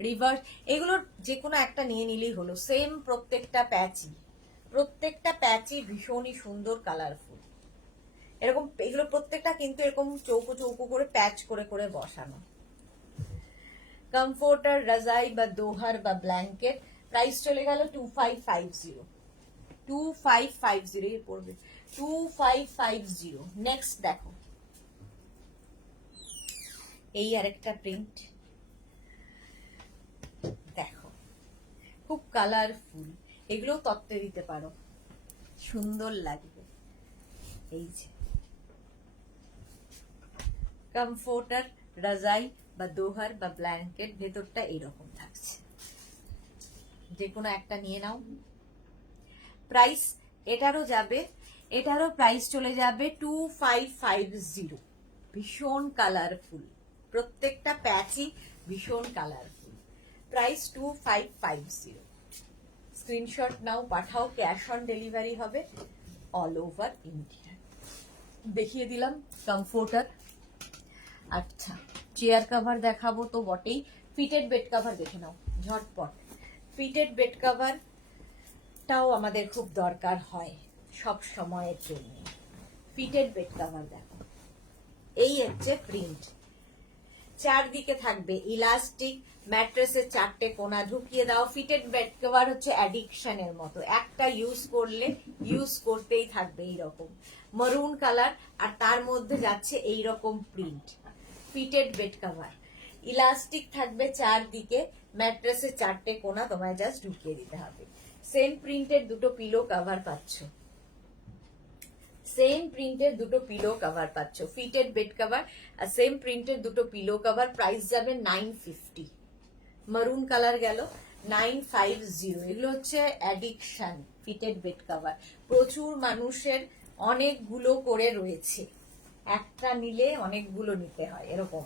রিভার্স। এগুলোর যে কোনো একটা নিয়ে নিলেই হলো, সেম প্রত্যেকটা প্যাচই, প্রত্যেকটা প্যাচই ভীষণই সুন্দর, কালারফুল। এরকম এগুলো প্রত্যেকটা কিন্তু এরকম চৌকো চৌকো করে প্যাচ করে করে বসানো। কমফোর্টার, রাজাই বা দোহার বা ব্ল্যাঙ্কেট, প্রাইস চলে গেল 2550, 2550 পড়বে, 2550। নেক্সট দেখো, এই আরেকটা প্রিন্ট দেখো, খুব কালারফুল, এগুলো তত্ত্বে দিতে পারো, সুন্দর লাগবে। এই যে কমফোর্টার, রাজাই বা দোহার বা ব্ল্যাঙ্কেট, ভেতরটা এরকম থাকছে, যে কোনো একটা নিয়ে নাও। প্রাইস এটারও যাবে, এটারও প্রাইস চলে যাবে 2550, ভীষণ কালারফুল, প্রত্যেকটা প্যাচই ভীষণ কালারফুল। প্রাইস 2550। স্ক্রিনশট নাও, পাঠাও, ক্যাশ অন ডেলিভারি হবে অল ওভার ইন্ডিয়া। দেখিয়ে দিলাম কমফোর্টার। আচ্ছা, চেয়ার কভার দেখাবো তো বটেই, ফিটেড বেড কভার দেখে নাও ঝটপট। ফিটেড বেড কভারটাও আমাদের খুব দরকার হয় সব সময়ের জন্য। ফিটেড বেড কভার দেখো, এই হচ্ছে প্রিন্ট, চারদিকে থাকবে ইলাস্টিক, ম্যাট্রেসের চারটে কোণা ঢুকিয়ে দাও। ফিটেড বেড কভার হচ্ছে অ্যাডিকশনের মতো, একটা ইউজ করলে ইউজ করতেই থাকবে। এইরকম মারুন কালার, আর তার মধ্যে যাচ্ছে এইরকম print. Fitted bed cover, elastic থাকবে চারদিকে, ম্যাট্রেসের চারটে কোণা তোমায় জাস্ট ঢুকিয়ে দিতে হবে। সেম প্রিন্টের দুটো পিলো কভার পাচ্ছ, সেম প্রিন্টের দুটো পিলো কভার পাচ্ছ। ফিটেড বেড কভার আর সেম প্রিন্টের দুটো পিলো কভার, প্রাইস যাবে 950। মারুন কালার গেল 950। এগুলো হচ্ছে অ্যাডিকশন ফিটেড বেড কভার। প্রচুর মানুষের অনেকগুলো করে রয়েছে, একটা নিলে অনেকগুলো নিতে হয় এরকম।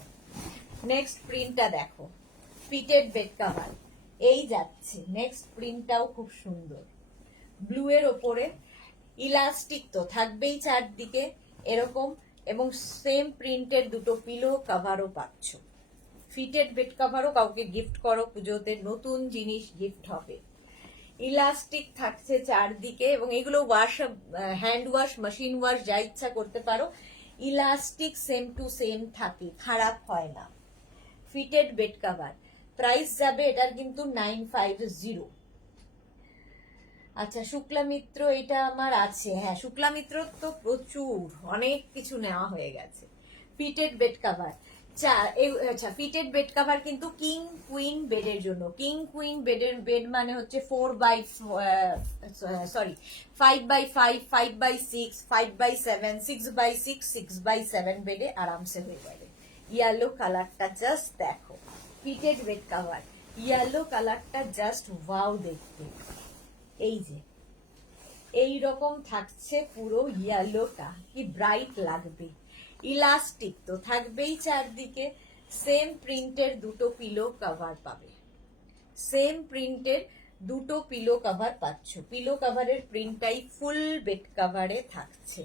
নেক্সট প্রিন্টটা দেখো, ফিটেড বেড কভার এই যাচ্ছে। নেক্সট প্রিন্টটাও খুব সুন্দর, ব্লু এর ওপরে ইলাস্টিক তো থাকবেই চারদিকে এরকম, এবং সেম প্রিন্টের দুটো পিলো কভারও পাচ্ছ। ফিটেড বেড কভারও কাউকে গিফট করো পুজোতে, নতুন জিনিস গিফট হবে। ইলাস্টিক থাকছে চারদিকে, এবং এগুলো wash, hand wash, machine wash যা ইচ্ছা করতে পারো। ইলাস্টিক সেম টু সেম থাকে, খারাপ হয় না। ফিটেড বেড কভার, প্রাইস যাবে এটার কিন্তু 950। আচ্ছা, শুক্লা মিত্র এটা আমার আছে, হ্যাঁ শুক্লা মিত্র তো প্রচুর, অনেক কিছু নেওয়া হয়ে গেছে। ফিটেড বেড কভার, আচ্ছা ফিটেড বেড কভার কিন্তু কিং কুইন বেডের জন্য। কিং কুইন বেডের বেড মানে হচ্ছে 5x5, 5x6, 5x7, 6x6, 6x7 বেডে আরামসে হয়ে যাবে। ইয়েলো কালারটা জাস্ট দেখো, ফিটেড বেড কভার ইয়েলো কালারটা জাস্ট ওয়াও দেখতে। এই যে এই রকম থাকছে পুরো ইয়েলোটা, কি ব্রাইট লাগবে। ইলাস্টিক তো থাকবেই চারদিকে, সেম প্রিন্টের দুটো পিলো কভার পাবে, সেম প্রিন্টের দুটো পিলো কভার পাচ্ছ। পিলো কভারের প্রিন্টটাই ফুল বেড কভারে থাকছে,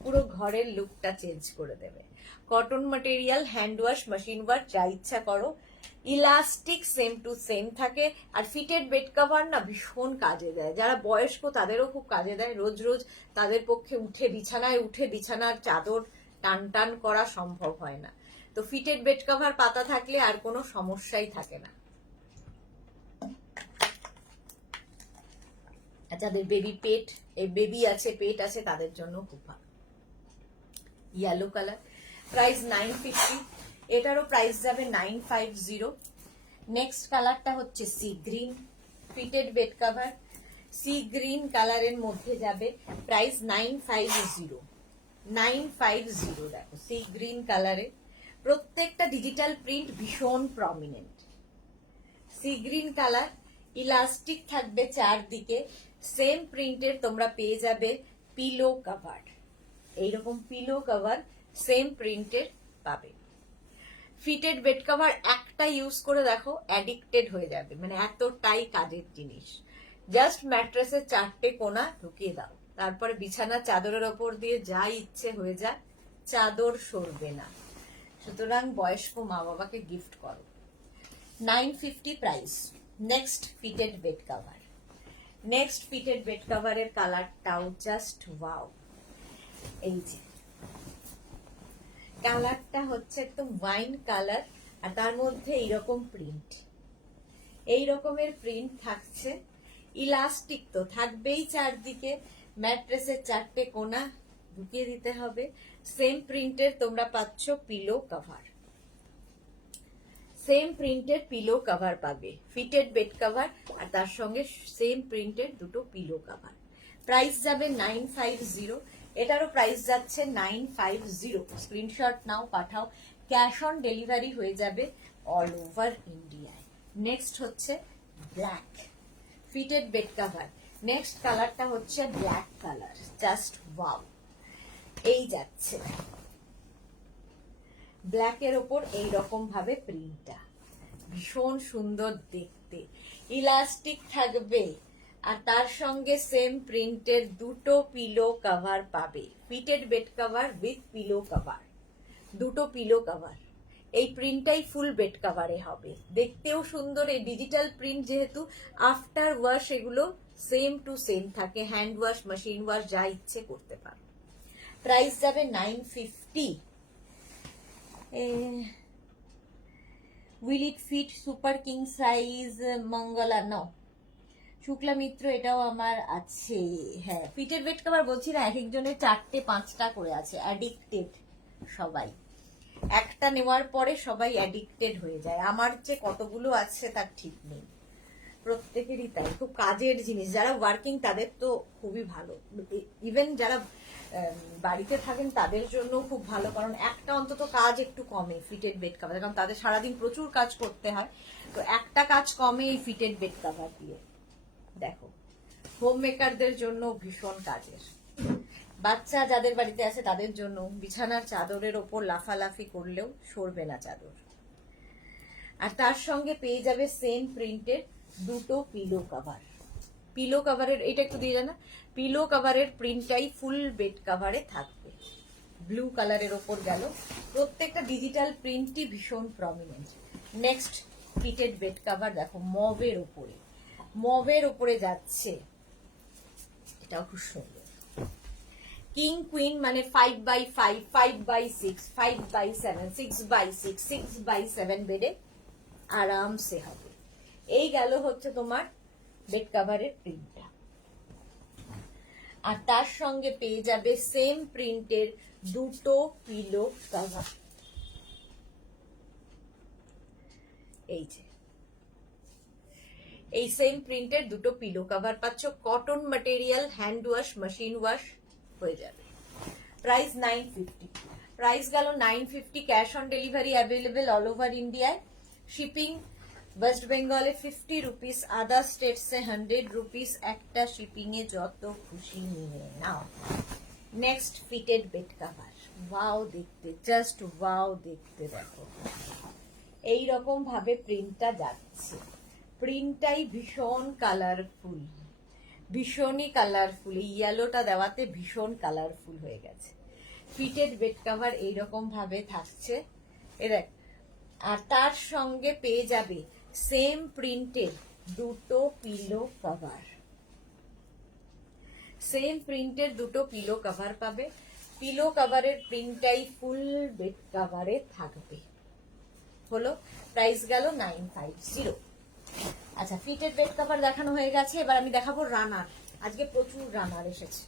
পুরো ঘরের লুকটা চেঞ্জ করে দেবে। Cotton material, hand wash, machine wash যা ইচ্ছা করো। ইলাস্টিক সেম টু সেম থাকে। আর ফিটেড বেড কভার না ভীষণ কাজে দেয়, যারা বয়স্ক তাদেরও খুব কাজে দেয়। রোজ রোজ তাদের পক্ষে বিছানায় উঠে বিছানার চাদর টান টান করা সম্ভব হয় না, তো ফিটেড বেড কভার পাতা থাকলে আর কোনো সমস্যাই থাকে না। যাদের বেবি আছে, পেট আছে, তাদের জন্য খুব ভালো। ইয়েলো কালার, প্রাইস 950, এটারও প্রাইস যাবে 950। নেক্সট কালারটা হচ্ছে sea green, fitted bed cover sea green কালারের মধ্যে যাবে, প্রাইস 950। 950 দেখো, সি গ্রিন কালারে প্রত্যেকটা ডিজিটাল প্রিন্ট ভীষণ prominent. Sea green colour, elastic থাকবে চারদিকে, সেম প্রিন্টের তোমরা পেয়ে যাবে পিলো কভার। এইরকম পিলো কভার সেম প্রিন্টের পাবে। ফিটেড বেড কভার একটা ইউজ করে দেখো, অ্যাডিক্টেড হয়ে যাবে, মানে এতটাই কাজের জিনিস। জাস্ট ম্যাট্রেসের চারটে কোণা ঢুকিয়ে দাও, তারপরে বিছানা চাদরের ওপর দিয়ে যা ইচ্ছে হয়ে যায়, চাদর সরবে না। সুতরাং বয়স্ক মা বাবাকে গিফট করো। 950 price. Next fitted bed cover, next fitted bed কভারের কালারটাও জাস্ট ওয়াও। এই যে কালারটা হচ্ছে একদম ওয়াইন কালার, আর তার মধ্যে এইরকম প্রিন্ট, এই রকমের প্রিন্ট থাকছে। ইলাস্টিক তো থাকবেই চারদিকে, ম্যাট্রেসের চারটে কোণা ঢুকিয়ে দিতে হবে। সেম প্রিন্টের তোমরা পাচ্ছ পিলো কভার, সেম প্রিন্টের পিলো কভার পাবে। ফিটেড বেড কভার আর তার সঙ্গে সেম প্রিন্টের দুটো পিলো কভার। প্রাইস যাবে 950, এটারও প্রাইস যাচ্ছে 950। স্ক্রিনশট নাও, পাঠাও, ক্যাশ অন ডেলিভারি হয়ে যাবে অল ওভার ইন্ডিয়ায়। নেক্সট হচ্ছে black fitted bed cover, next কালারটা হচ্ছে ব্ল্যাক কালার, জাস্ট ওয়াও। এই যাচ্ছে ব্ল্যাকের ওপর এইরকম ভাবে প্রিন্টটা, ভীষণ সুন্দর দেখতে। ইলাস্টিক থাকবে আর তার সঙ্গে সেম প্রিন্টের দুটো পিলো কভার পাবে। Fitted bed cover with pillow cover, দুটো পিলো কভার। এই প্রিন্টটাই ফুল বেড কভারে হবে, দেখতেও সুন্দর। এই ডিজিটাল প্রিন্ট যেহেতু, আফটার ওয়াশ এগুলো সেম টু সেম থাকে, হ্যান্ড ওয়াশ, মেশিন ওয়াশ যা ইচ্ছে করতে পারো। প্রাইস যাবে 950। Will it fit super king size Mangala ন শুক্লা মিত্র, এটাও আমার আছে। হ্যাঁ, ফিটেড বেড কভার বলছি না, এক একজনের 4টে 5টা করে আছে, অ্যাডিক্টেড সবাই। একটা নেওয়ার পরে সবাই অ্যাডিক্টেড হয়ে যায়। আমার যে কতগুলো আছে তার ঠিক নেই, প্রত্যেকেরই তাই। খুব কাজের জিনিস, যারা ওয়ার্কিং তাদের তো খুবই ভালো, ইভেন যারা বাড়িতে থাকেন তাদের জন্য খুব ভালো, কারণ একটা অন্তত কাজ একটু কমে ফিটেড বেড কভার, কারণ তাদের সারাদিন প্রচুর কাজ করতে হয়, তো একটা কাজ কমে এই ফিটেড বেড কভার দিয়ে। দেখো, হোম মেকারদের জন্য ভীষণ কাজের, বাচ্চা যাদের বাড়িতে আছে তাদের জন্য, বিছানার চাদরের ওপর লাফালাফি করলেও সরবে না চাদর। আর তার সঙ্গে পেয়ে যাবে সেম প্রিন্টের 2টো পিলো কভার। পিলো কভারের এটা একটু দিয়ে জানা, পিলো কভারের প্রিন্টটাই ফুল বেড কভারে থাকবে। ব্লু কালারের ওপর গেল, প্রত্যেকটা ডিজিটাল প্রিন্টই ভীষণ prominent. Next fitted bed cover দেখো, মবের ওপরে, মবের ওপরে যাচ্ছে, এটাও খুব সুন্দর। কিং কুইন মানে 5x5, 5x6, 5x7, 6x6, 6x7 বেডে আরামসে হবে। এই গেল হচ্ছে তোমার বেড কভারের প্রিন্টটা। আর তার সঙ্গে পেয়ে যাবে সেম প্রিন্টের 2টো পিলো কভার। এই যে এই সেম প্রিন্টের 2টো পিলো কভার পাচ্ছ, cotton material, hand wash, machine wash হয়ে যাবে। প্রাইস 950, প্রাইস গেল 950। Cash on delivery available all over ইন্ডিয়ায়। শিপিং ওয়েস্ট বেঙ্গলে 50 রুপিস, আদার স্টেটসে 100 রুপিস। একটা শিপিং এ যত খুশি নিয়ে নাও। Next fitted bed cover, wow দেখতে, জাস্ট ওয়াও দেখতে। দেখো এইরকম ভাবে প্রিন্টটা যাচ্ছে, প্রিন্টটাই ভীষণ কালারফুল, ভীষণই কালারফুল। এই ইয়েলোটা দেওয়াতে ভীষণ কালারফুল হয়ে গেছে। ফিটেড বেড কভার এইরকম ভাবে থাকছে এর। আর তার সঙ্গে পেয়ে যাবে সেম প্রিন্টের 2টো পিলো কভার, সেম প্রিন্টের 2টো পিলো কভার পাবে। পিলো কভারের প্রিন্টটাই ফুল বেড কভারে থাকবে। হলো, প্রাইস গেল 950। আচ্ছা, ফিটেড বেড কভার দেখানো হয়ে গেছে, এবার আমি দেখাবো রানার। আজকে প্রচুর রানার এসেছে,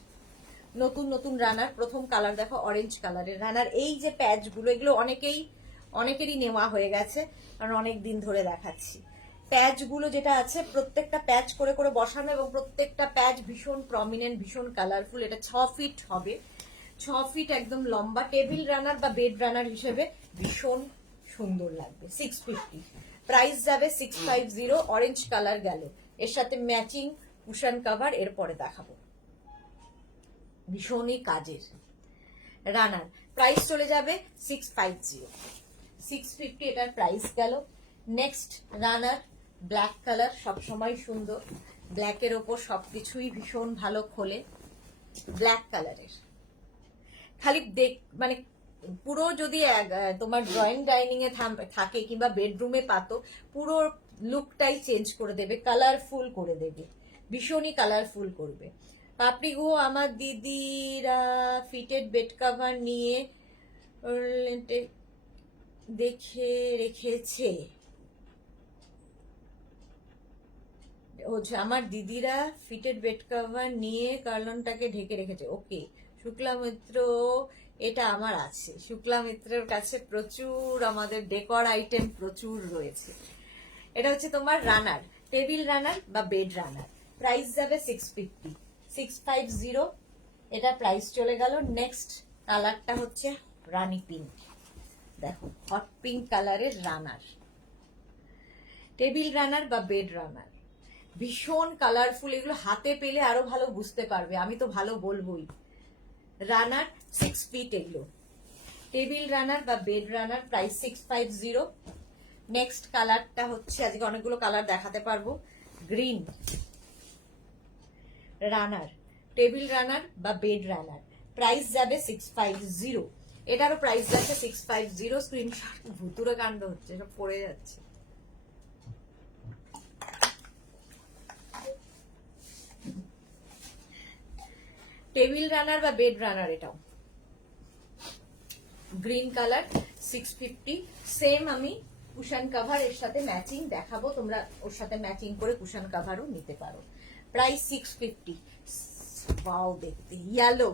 নতুন নতুন রানার। প্রথম কালার দেখো, অরেঞ্জ কালারের রানার। এই যে প্যাচগুলো, এগুলো অনেকেরই নেওয়া হয়ে গেছে, কারণ অনেক দিন ধরে দেখাচ্ছি। প্যাচগুলো যেটা আছে, প্রত্যেকটা প্যাচ করে করে বসানো, এবং প্রত্যেকটা প্যাচ ভীষণ প্রমিনেন্ট, ভীষণ কালারফুল। এটা 6 ফিট হবে, 6 ফিট একদম লম্বা। টেবিল রানার বা বেড রানার হিসেবে ভীষণ সুন্দর লাগবে। 650, প্রাইস যাবে 650। অরেঞ্জ কালার গেল, এর সাথে ম্যাচিং কুশন কভার এরপরে দেখাবো, ভীষণই কাজের রানার। প্রাইস চলে যাবে 650, 650 এটার প্রাইস গেল। নেক্সট রানার, ব্ল্যাক কালার, সবসময় সুন্দর। ব্ল্যাকের ওপর সবকিছুই ভীষণ ভালো খোলে। ব্ল্যাক কালারের খালি মানে পুরো যদি তোমার ড্রয়িং ডাইনিং এ থাকে কিংবা বেডরুমে পাতো, পুরো লুকটাই চেঞ্জ করে দেবে, কালারফুল করে দেবে, ভীষণই কালারফুল করবে। পাপড়ি গো আমার দিদিরা ফিটেড বেড কভার নিয়ে দেখে রেখেছে। আমার দিদিরা ফিটেড বেড কভার নিয়ে কার্লনটাকে ঢেকে রেখেছে। ওকে, শুক্লা মিত্র, এটা আমার আছে। শুক্লা মিত্রের কাছে প্রচুর আমাদের ডেকর আইটেম প্রচুর রয়েছে। এটা হচ্ছে তোমার রানার, টেবিল রানার বা বেড রানার। প্রাইস যাবে 650, 650 এটা প্রাইস চলে গেল। নেক্সট কালারটা হচ্ছে রানী পিঙ্ক। দেখো, হট পিঙ্ক কালারের রানার, টেবিল রানার বা বেড রানার, ভীষণ কালারফুল। এগুলো হাতে পেলে আরো ভালো বুঝতে পারবে, আমি তো ভালো বলবোই। রানার 6 ফিট এগুলো, টেবিল রানার বা বেড রানার, প্রাইস 650। নেক্সট কালারটা হচ্ছে, আজকে অনেকগুলো কালার দেখাতে পারবো, গ্রিন রানার, টেবিল রানার বা বেড রানার, প্রাইস যাবে 650। এটারও প্রাইস যাচ্ছে 650। স্ক্রিনশট, ভুতুরে কাণ্ড হচ্ছে, সব পড়ে যাচ্ছে। টেবিল রানার বা বেড রানার, এটাও গ্রিন কালার, 650। সেম আমি কুশন কাভার এর সাথে ম্যাচিং দেখাবো, তোমরা ওর সাথে ম্যাচিং করে কুশন কাভারও নিতে পারো। প্রাইস 650। ওয়াও দেখতে, ইয়েলো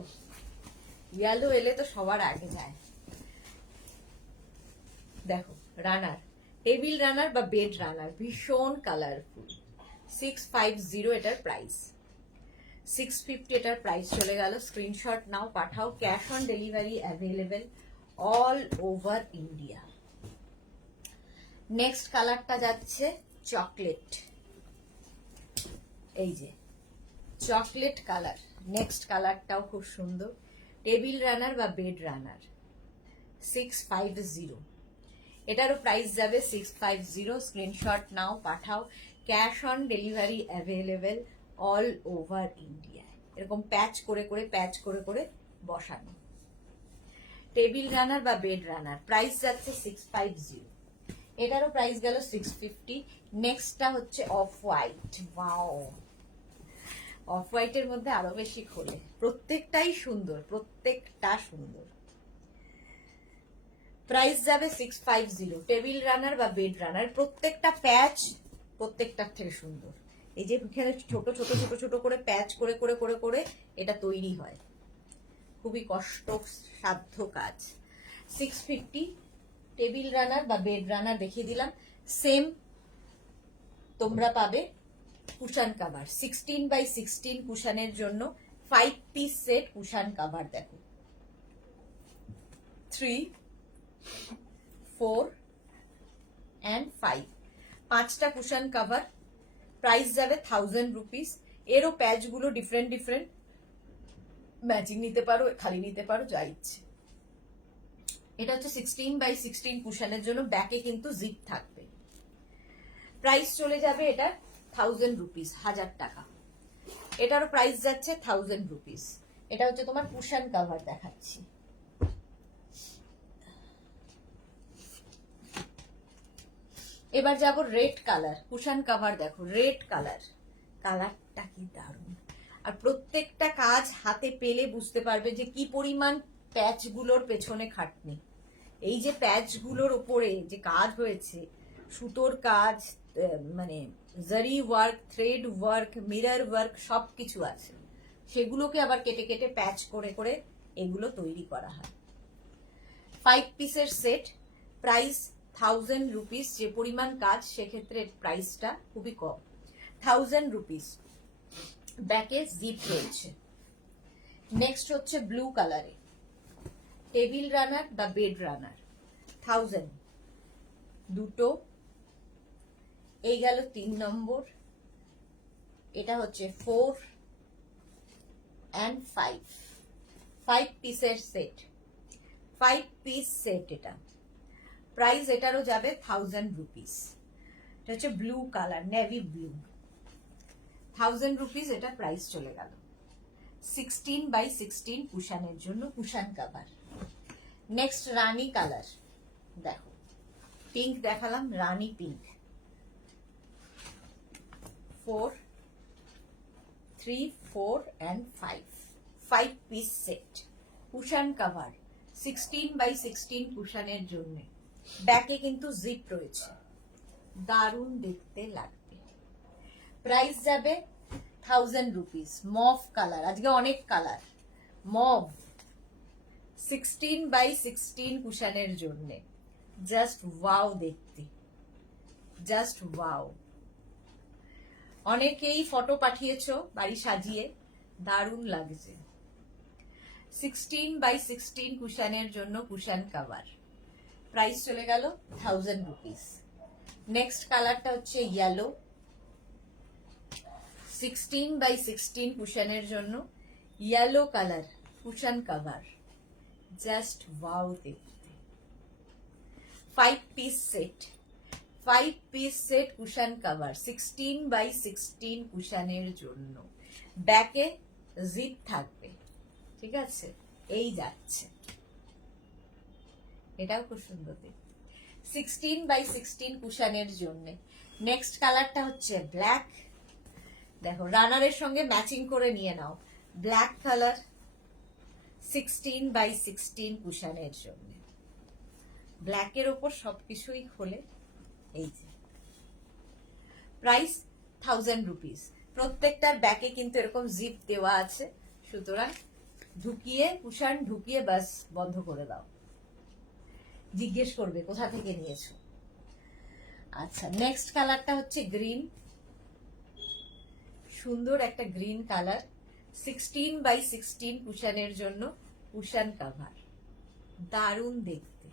ইয়েলো এলে তো সবার আগে যায়। দেখো রানার, টেবিল রানার বা বেড রানার, ভীষণ কালারফুল। 650 এটার প্রাইস, 650 এটার প্রাইস চলে গেল। স্ক্রিনশট নাও, পাঠাও। Cash on delivery available all over India. Next কালারটা যাচ্ছে চকলেট, এই যে চকলেট কালার। নেক্সট কালারটাও খুব সুন্দর, টেবিল রানার বা বেড রানার। 650 এটারও প্রাইস যাবে 650। স্ক্রিনশট নাও, পাঠাও। Cash on delivery available all over India. এরকম প্যাচ করে করে প্যাচ করে করে বসানো। টেবিল রানার বা বেড রানার, প্রাইস যাচ্ছে 650। এটারও প্রাইস গেল 650। নেক্সটটা হচ্ছে অফ হোয়াইট। ওয়াও, অফ হোয়াইটের মধ্যে আরো বেশি খোলে, প্রত্যেকটাই সুন্দর, প্রত্যেকটা সুন্দর। প্রাইস যাবে 650। টেবিল রানার বা বেড রানার, প্রত্যেকটা প্যাচ প্রত্যেকটার থেকে সুন্দর। এই যে এখানে ছোট ছোট ছোট ছোট করে প্যাচ করে করে করে করে এটা তৈরি হয়, খুবই কষ্ট সাধ্য কাজ। 650 টেবিল রানার বা বেড রানার দেখিয়ে দিলাম। সেম তোমরা পাবে কুশন কাভার, 16x16 কুশনের জন্য 5 পিস সেট কুশন কাভার। দেখো 3, 4 and 5, 5টা কুশন কাভার। প্রাইস যাবে 1000 রুপিস। এরও প্যাচ গুলো ডিফারেন্ট ডিফারেন্ট, ম্যাচিং নিতে পারো, খালি নিতে পারো, যা ইচ্ছে। এটা হচ্ছে 16x16 কুশনের জন্য, ব্যাকে কিন্তু জিপ থাকবে। প্রাইস চলে যাবে এটা 1000 রুপিস, 1000 টাকা। এটারও প্রাইস যাচ্ছে 1000 রুপিস। এটা হচ্ছে তোমার কুশন কাভার দেখাচ্ছি। এবার যাব রেড কালার কুশন কাভার। দেখো রেড কালার, কালারটা কি দারুণ। আর প্রত্যেকটা কাজ হাতে পেলে বুঝতে পারবে যে কি পরিমাণ প্যাচগুলোর পেছনে খাটনি। এই যে প্যাচগুলোর উপরে যে কাজ হয়েছে, সুতোর কাজ, মানে জারি work, thread work, mirror work, সবকিছু আছে। সেগুলোকে আবার কেটে কেটে প্যাচ করে করে এগুলো তৈরি করা হয়। 5 পিসের সেট, প্রাইস 1000 রুপিস। যে পরিমাণ কাজ, সেক্ষেত্রে প্রাইসটা খুবই কম, 1000 রুপিস। ব্যাকে জিপ রয়েছে। নেক্সট হচ্ছে ব্লু কালারে, টেবিল রানার বা বেড রানার, 1000 দুটো। এই গেল 3 নম্বর। এটা হচ্ছে 4 and 5, 5 পিসের সেট, 5 পিস সেট। এটা প্রাইস এটারও যাবে 1000 রুপিস। এটা হচ্ছে blue colour, navy blue, 1000 rupees. এটা প্রাইস চলে গেল। 16x16 কুশনের জন্য কুশন কাভার। নেক্সট রানী কালার, দেখো পিঙ্ক দেখালাম, রানী pink. 4, 3, 4 and 5, 5 piece set cushion cover, 16x16 কুশনের জন্য। ব্যাকে কিন্তু জিপ রয়েছে, দারুণ দেখতে লাগবে। প্রাইস যাবে 1000 রুপিস। মভ কালার, আজকে অনেক কালার। মভ 16x16 কুশনের জন্য, জাস্ট ওয়াও দেখতে, জাস্ট ওয়াও। অনেকেই ফটো পাঠিয়েছো বাড়ি সাজিয়ে, দারুণ লাগছে। 16x16 কুশনের জন্য কুশন কাভার, প্রাইস চলে গেল 1000 রুপিস। নেক্সট কালারটা হচ্ছে ইয়েলো, 16x16 কুশনের জন্য yellow colour cushion cover, just wow দেখতে। 5 piece set, 5 piece set cushion cover, 16x16 কুশনের জন্য। ব্যাকে জিপ থাকবে, ঠিক আছে, এই যাচ্ছে। এটাও খুব সুন্দর দেখতে, 16x16 কুশনের জন্য। নেক্সট কালারটা হচ্ছে ব্ল্যাক। দেখো রানারের সঙ্গে ম্যাচিং করে নিয়ে নাও, ব্ল্যাক কালার, 16x16 কুশনের জন্য। ব্ল্যাকের ওপর সবকিছুই খোলে, এই যে প্রাইস 1000 রুপিস। প্রত্যেকটার ব্যাকে কিন্তু এরকম জিপ দেওয়া আছে, সুতরাং ঢুকিয়ে কুশন ঢুকিয়ে বাস বন্ধ করে দাও, জিজ্ঞেস করবে কোথা থেকে নিয়েছো। আচ্ছা, নেক্সট কালারটা হচ্ছে গ্রিন, সুন্দর একটা গ্রিন কালার, 16x16 কুশনের জন্য কুশন কভার, দারুণ দেখতে,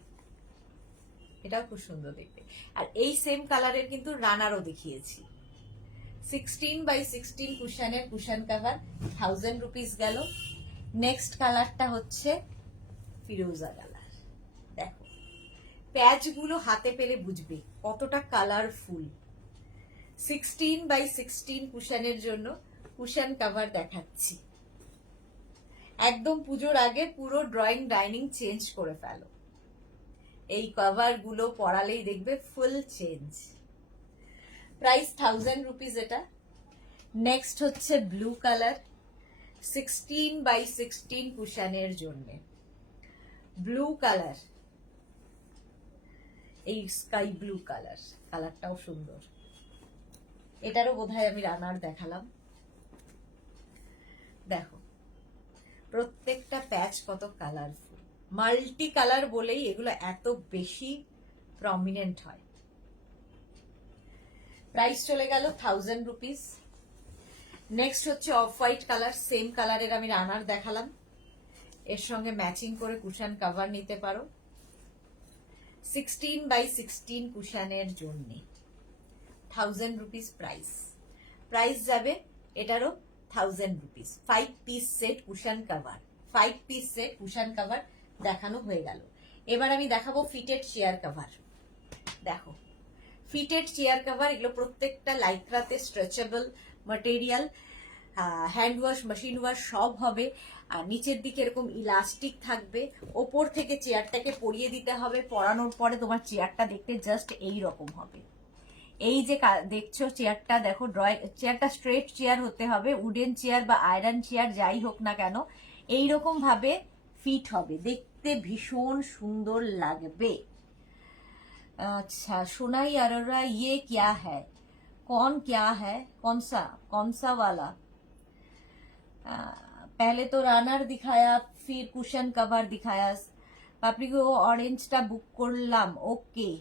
এটাও খুব সুন্দর দেখতে। আর এই সেম কালারের কিন্তু রানারও দেখিয়েছি। 16x16 কুশনের কুশন কভার 1000 রুপিস গেল। নেক্সট কালারটা হচ্ছে ফিরোজা কালার। দেখো প্যাচগুলো হাতে পেলে বুঝবে কতটা কালারফুল। 16x16 কুশনের জন্য কুশন কভার দেখাচ্ছি। একদম পুজোর আগে পুরো ড্রয়িং ডাইনিং চেঞ্জ করে ফেলো, এই কভার গুলো পরালেই দেখবে ফুল চেঞ্জ। প্রাইস 1000 রুপিস এটা। নেক্সট হচ্ছে ব্লু কালার, 16x16 কুশনের জন্য ব্লু কালার, এই স্কাই ব্লু কালার, কালারটাও সুন্দর। এটারও বোধহয় আমি রানার দেখালাম। দেখো প্রত্যেকটা প্যাচ কত কালারফুল, মাল্টি কালার বলেই এগুলো এত বেশি প্রমিনেন্ট হয়। প্রাইস চলে গেল 1000 রুপিস। নেক্সট হচ্ছে অফ হোয়াইট কালার, সেম কালারের আমি রানার দেখালাম, এর সঙ্গে ম্যাচিং করে কুশন কভার নিতে পারো। 16x16 কুশনের জন্য 1000 রুপিস প্রাইস। প্রাইস যাবে এটারও 1000 rupees. 5 piece set cushion cover, 5 piece set cushion cover দেখানো হয়ে গেল। এবার আমি দেখাবো ফিটেড চেয়ার কভার। দেখো ফিটেড চেয়ার কভার, এগুলো প্রত্যেকটা লাইক্রাতে stretchable material, hand wash machine wash সব হবে। আর নিচের দিকে এরকম ইলাস্টিক থাকবে, ওপর থেকে চেয়ারটাকে পরিয়ে দিতে হবে। পরানোর পরে তোমার চেয়ারটা দেখতে জাস্ট এই রকম হবে। এই যে দেখছো চেয়ারটা, দেখো চেয়ারটা স্ট্রেট চেয়ার হতে হবে, উডেন চেয়ার বা আয়রন চেয়ার যাই হোক না কেন এইরকম ভাবে ফিট হবে, দেখতে ভীষণ সুন্দর লাগবে। अच्छा सुनाई अरोरा, ये क्या है, कौन क्या है, कौन सा वाला? पहले तो रनर दिखाया, फिर कुशन कवर दिखाया। पापड़ी को ऑरेंजটা বুক করলাম, ওকে।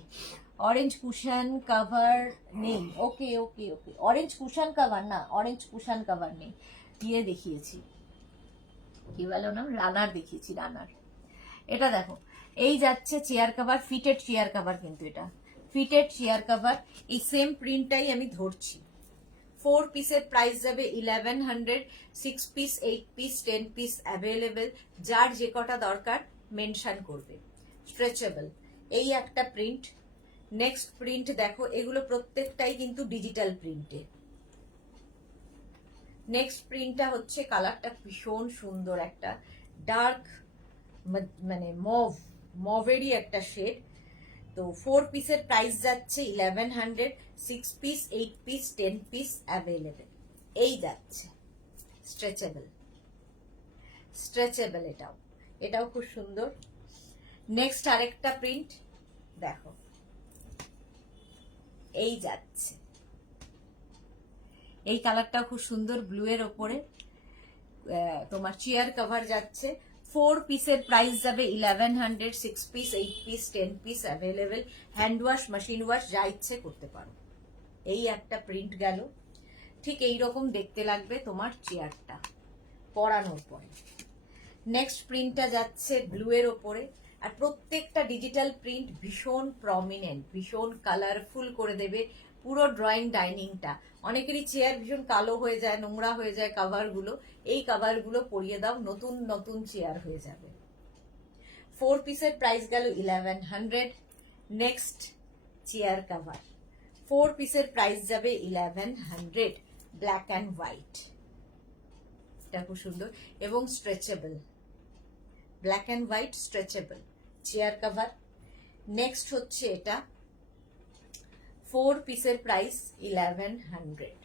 অরেঞ্জ কুশন কভার নেই, ওকে ওকে ওকে, অরেঞ্জ কুশন কভার না, অরেঞ্জ কুশন কভার নেই। দিয়ে দেখিয়েছি, কি বলো না, রানার দেখিয়েছি, রানার। এটা দেখো এই যাচ্ছে chair cover, fitted chair cover, কিন্তু এটা ফিটেড চেয়ার কভার। এই সেম প্রিন্টটাই আমি ধরছি। 4 পিসের প্রাইস যাবে 1100। 6 পিস, 8 পিস, 10 পিস অ্যাভেলেবেল, যার যে কটা দরকার মেনশন করবে। স্ট্রেচেবল, এই একটা প্রিন্ট। নেক্সট প্রিন্ট দেখো, এগুলো প্রত্যেকটাই কিন্তু ডিজিটাল প্রিন্টে। নেক্সট প্রিন্টটা হচ্ছে, কালারটা ভীষণ সুন্দর, একটা ডার্ক মানে মভেরই একটা শেড। তো 4 পিসের প্রাইস যাচ্ছে 1100। 6 পিস, 8 পিস, 10 পিস অ্যাভেলেবেল, এই যাচ্ছে। স্ট্রেচেবল এটাও খুব সুন্দর। নেক্সট আরেকটা প্রিন্ট দেখো, এই যাচ্ছে, এই কালারটাও খুব সুন্দর, ব্লু এর ওপরে তোমার চেয়ার কভার যাচ্ছে। 4 পিসের প্রাইস যাবে 1100। 6 piece, 8 piece, 10 piece available, hand wash machine wash যা ইচ্ছে করতে পারো। এই একটা প্রিন্ট গেল, ঠিক এই রকম দেখতে লাগবে তোমার চেয়ারটা পরানোর পরে। নেক্সট প্রিন্টটা যাচ্ছে ব্লু এর ওপরে, আর প্রত্যেকটা ডিজিটাল প্রিন্ট ভীষণ প্রমিনেন্ট, ভীষণ কালারফুল করে দেবে পুরো ড্রয়িং ডাইনিংটা। অনেকেরই চেয়ার ভীষণ কালো হয়ে যায়, নোংরা হয়ে যায় কাভারগুলো, এই কাভারগুলো পরিয়ে দাও, নতুন নতুন চেয়ার হয়ে যাবে। 4 পিসের প্রাইস গেল 1100। নেক্সট চেয়ার কভার, 4 পিসের প্রাইস যাবে 1100, ব্ল্যাক অ্যান্ড হোয়াইট। এটা খুব সুন্দর এবং stretchable, black and white stretchable chair cover. Next হচ্ছে এটা, 4 পিসের প্রাইস 1100,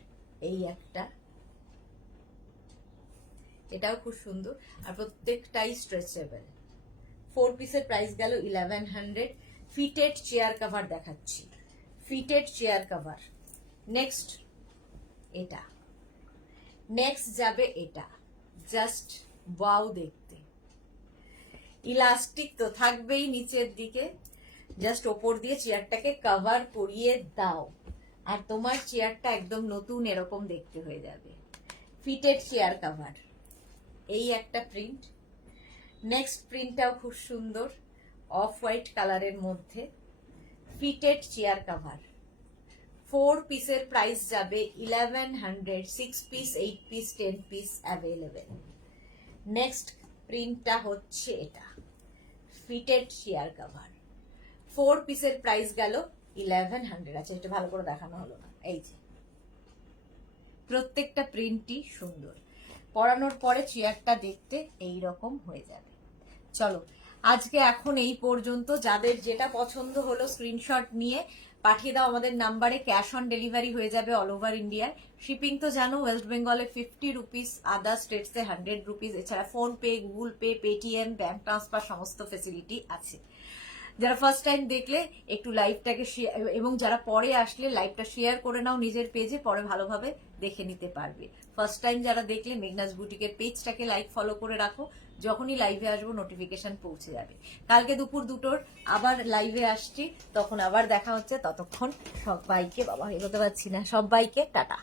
এই একটা, এটাও খুব সুন্দর আর প্রত্যেকটাই স্ট্রেচেবল। 4 পিসের প্রাইস গেল 1100। ফিটেড চেয়ার কভার দেখাচ্ছি, ফিটেড চেয়ার কভার। নেক্সট এটা, নেক্সট যাবে এটা, জাস্ট ওয়াও দেখতে। ইলাস্টিক তো থাকবেই নিচের দিকে, জাস্ট ওপর দিয়ে চেয়ারটাকে কভার করিয়ে দাও আর তোমার চেয়ারটা একদম নতুন এরকম দেখতে হয়ে যাবে। ফিটেড চেয়ার কভার, এই একটা প্রিন্ট। নেক্সট প্রিন্টটাও খুব সুন্দর, অফ হোয়াইট কালারের মধ্যে, ফিটেড চেয়ার কভার। 4 পিসের প্রাইস যাবে 1100, 6 piece, 8 piece, 10 piece available. Next প্রিন্টটা হচ্ছে এটা, ফিটেড চেয়ার কভার। 4 পিসের প্রাইস গেল 1100। আচ্ছা, এটা ভালো করে দেখানো হলো না। এই যে প্রত্যেকটা প্রিন্টই সুন্দর, পরানোর পরে চেয়ারটা দেখতে এই রকম হয়ে যাবে। চলো আজকে এখন এই পর্যন্ত। যাদের যেটা পছন্দ হলো স্ক্রিনশট নিয়ে পাঠিয়ে দাও আমাদের নাম্বারে। ক্যাশ অন ডেলিভারি হয়ে যাবে অল ওভার ইন্ডিয়ায়। শিপিং তো জানো, ওয়েস্ট বেঙ্গলে 50 রুপিস, আদার স্টেটসে 100 রুপিস। এছাড়া phone pay, Google pay, Paytm, bank transfer সমস্ত ফেসিলিটি আছে। যারা ফার্স্ট টাইম দেখলে একটু লাইভটাকে শেয়ার, এবং যারা পরে আসলে লাইভটা শেয়ার করে নাও নিজের পেজে, পরে ভালোভাবে দেখে নিতে পারবে। ফার্স্ট টাইম যারা দেখলে মেঘনাস বুটিকের পেজটাকে লাইক ফলো করে রাখো, যখনই লাইভে আসবো নোটিফিকেশন পৌঁছে যাবে। কালকে দুপুর 2টোর আবার লাইভে আসছি, তখন আবার দেখা হচ্ছে। ততক্ষণ সবাইকে, বাবা এগোতে পারছি না, সবাইকে টাটা।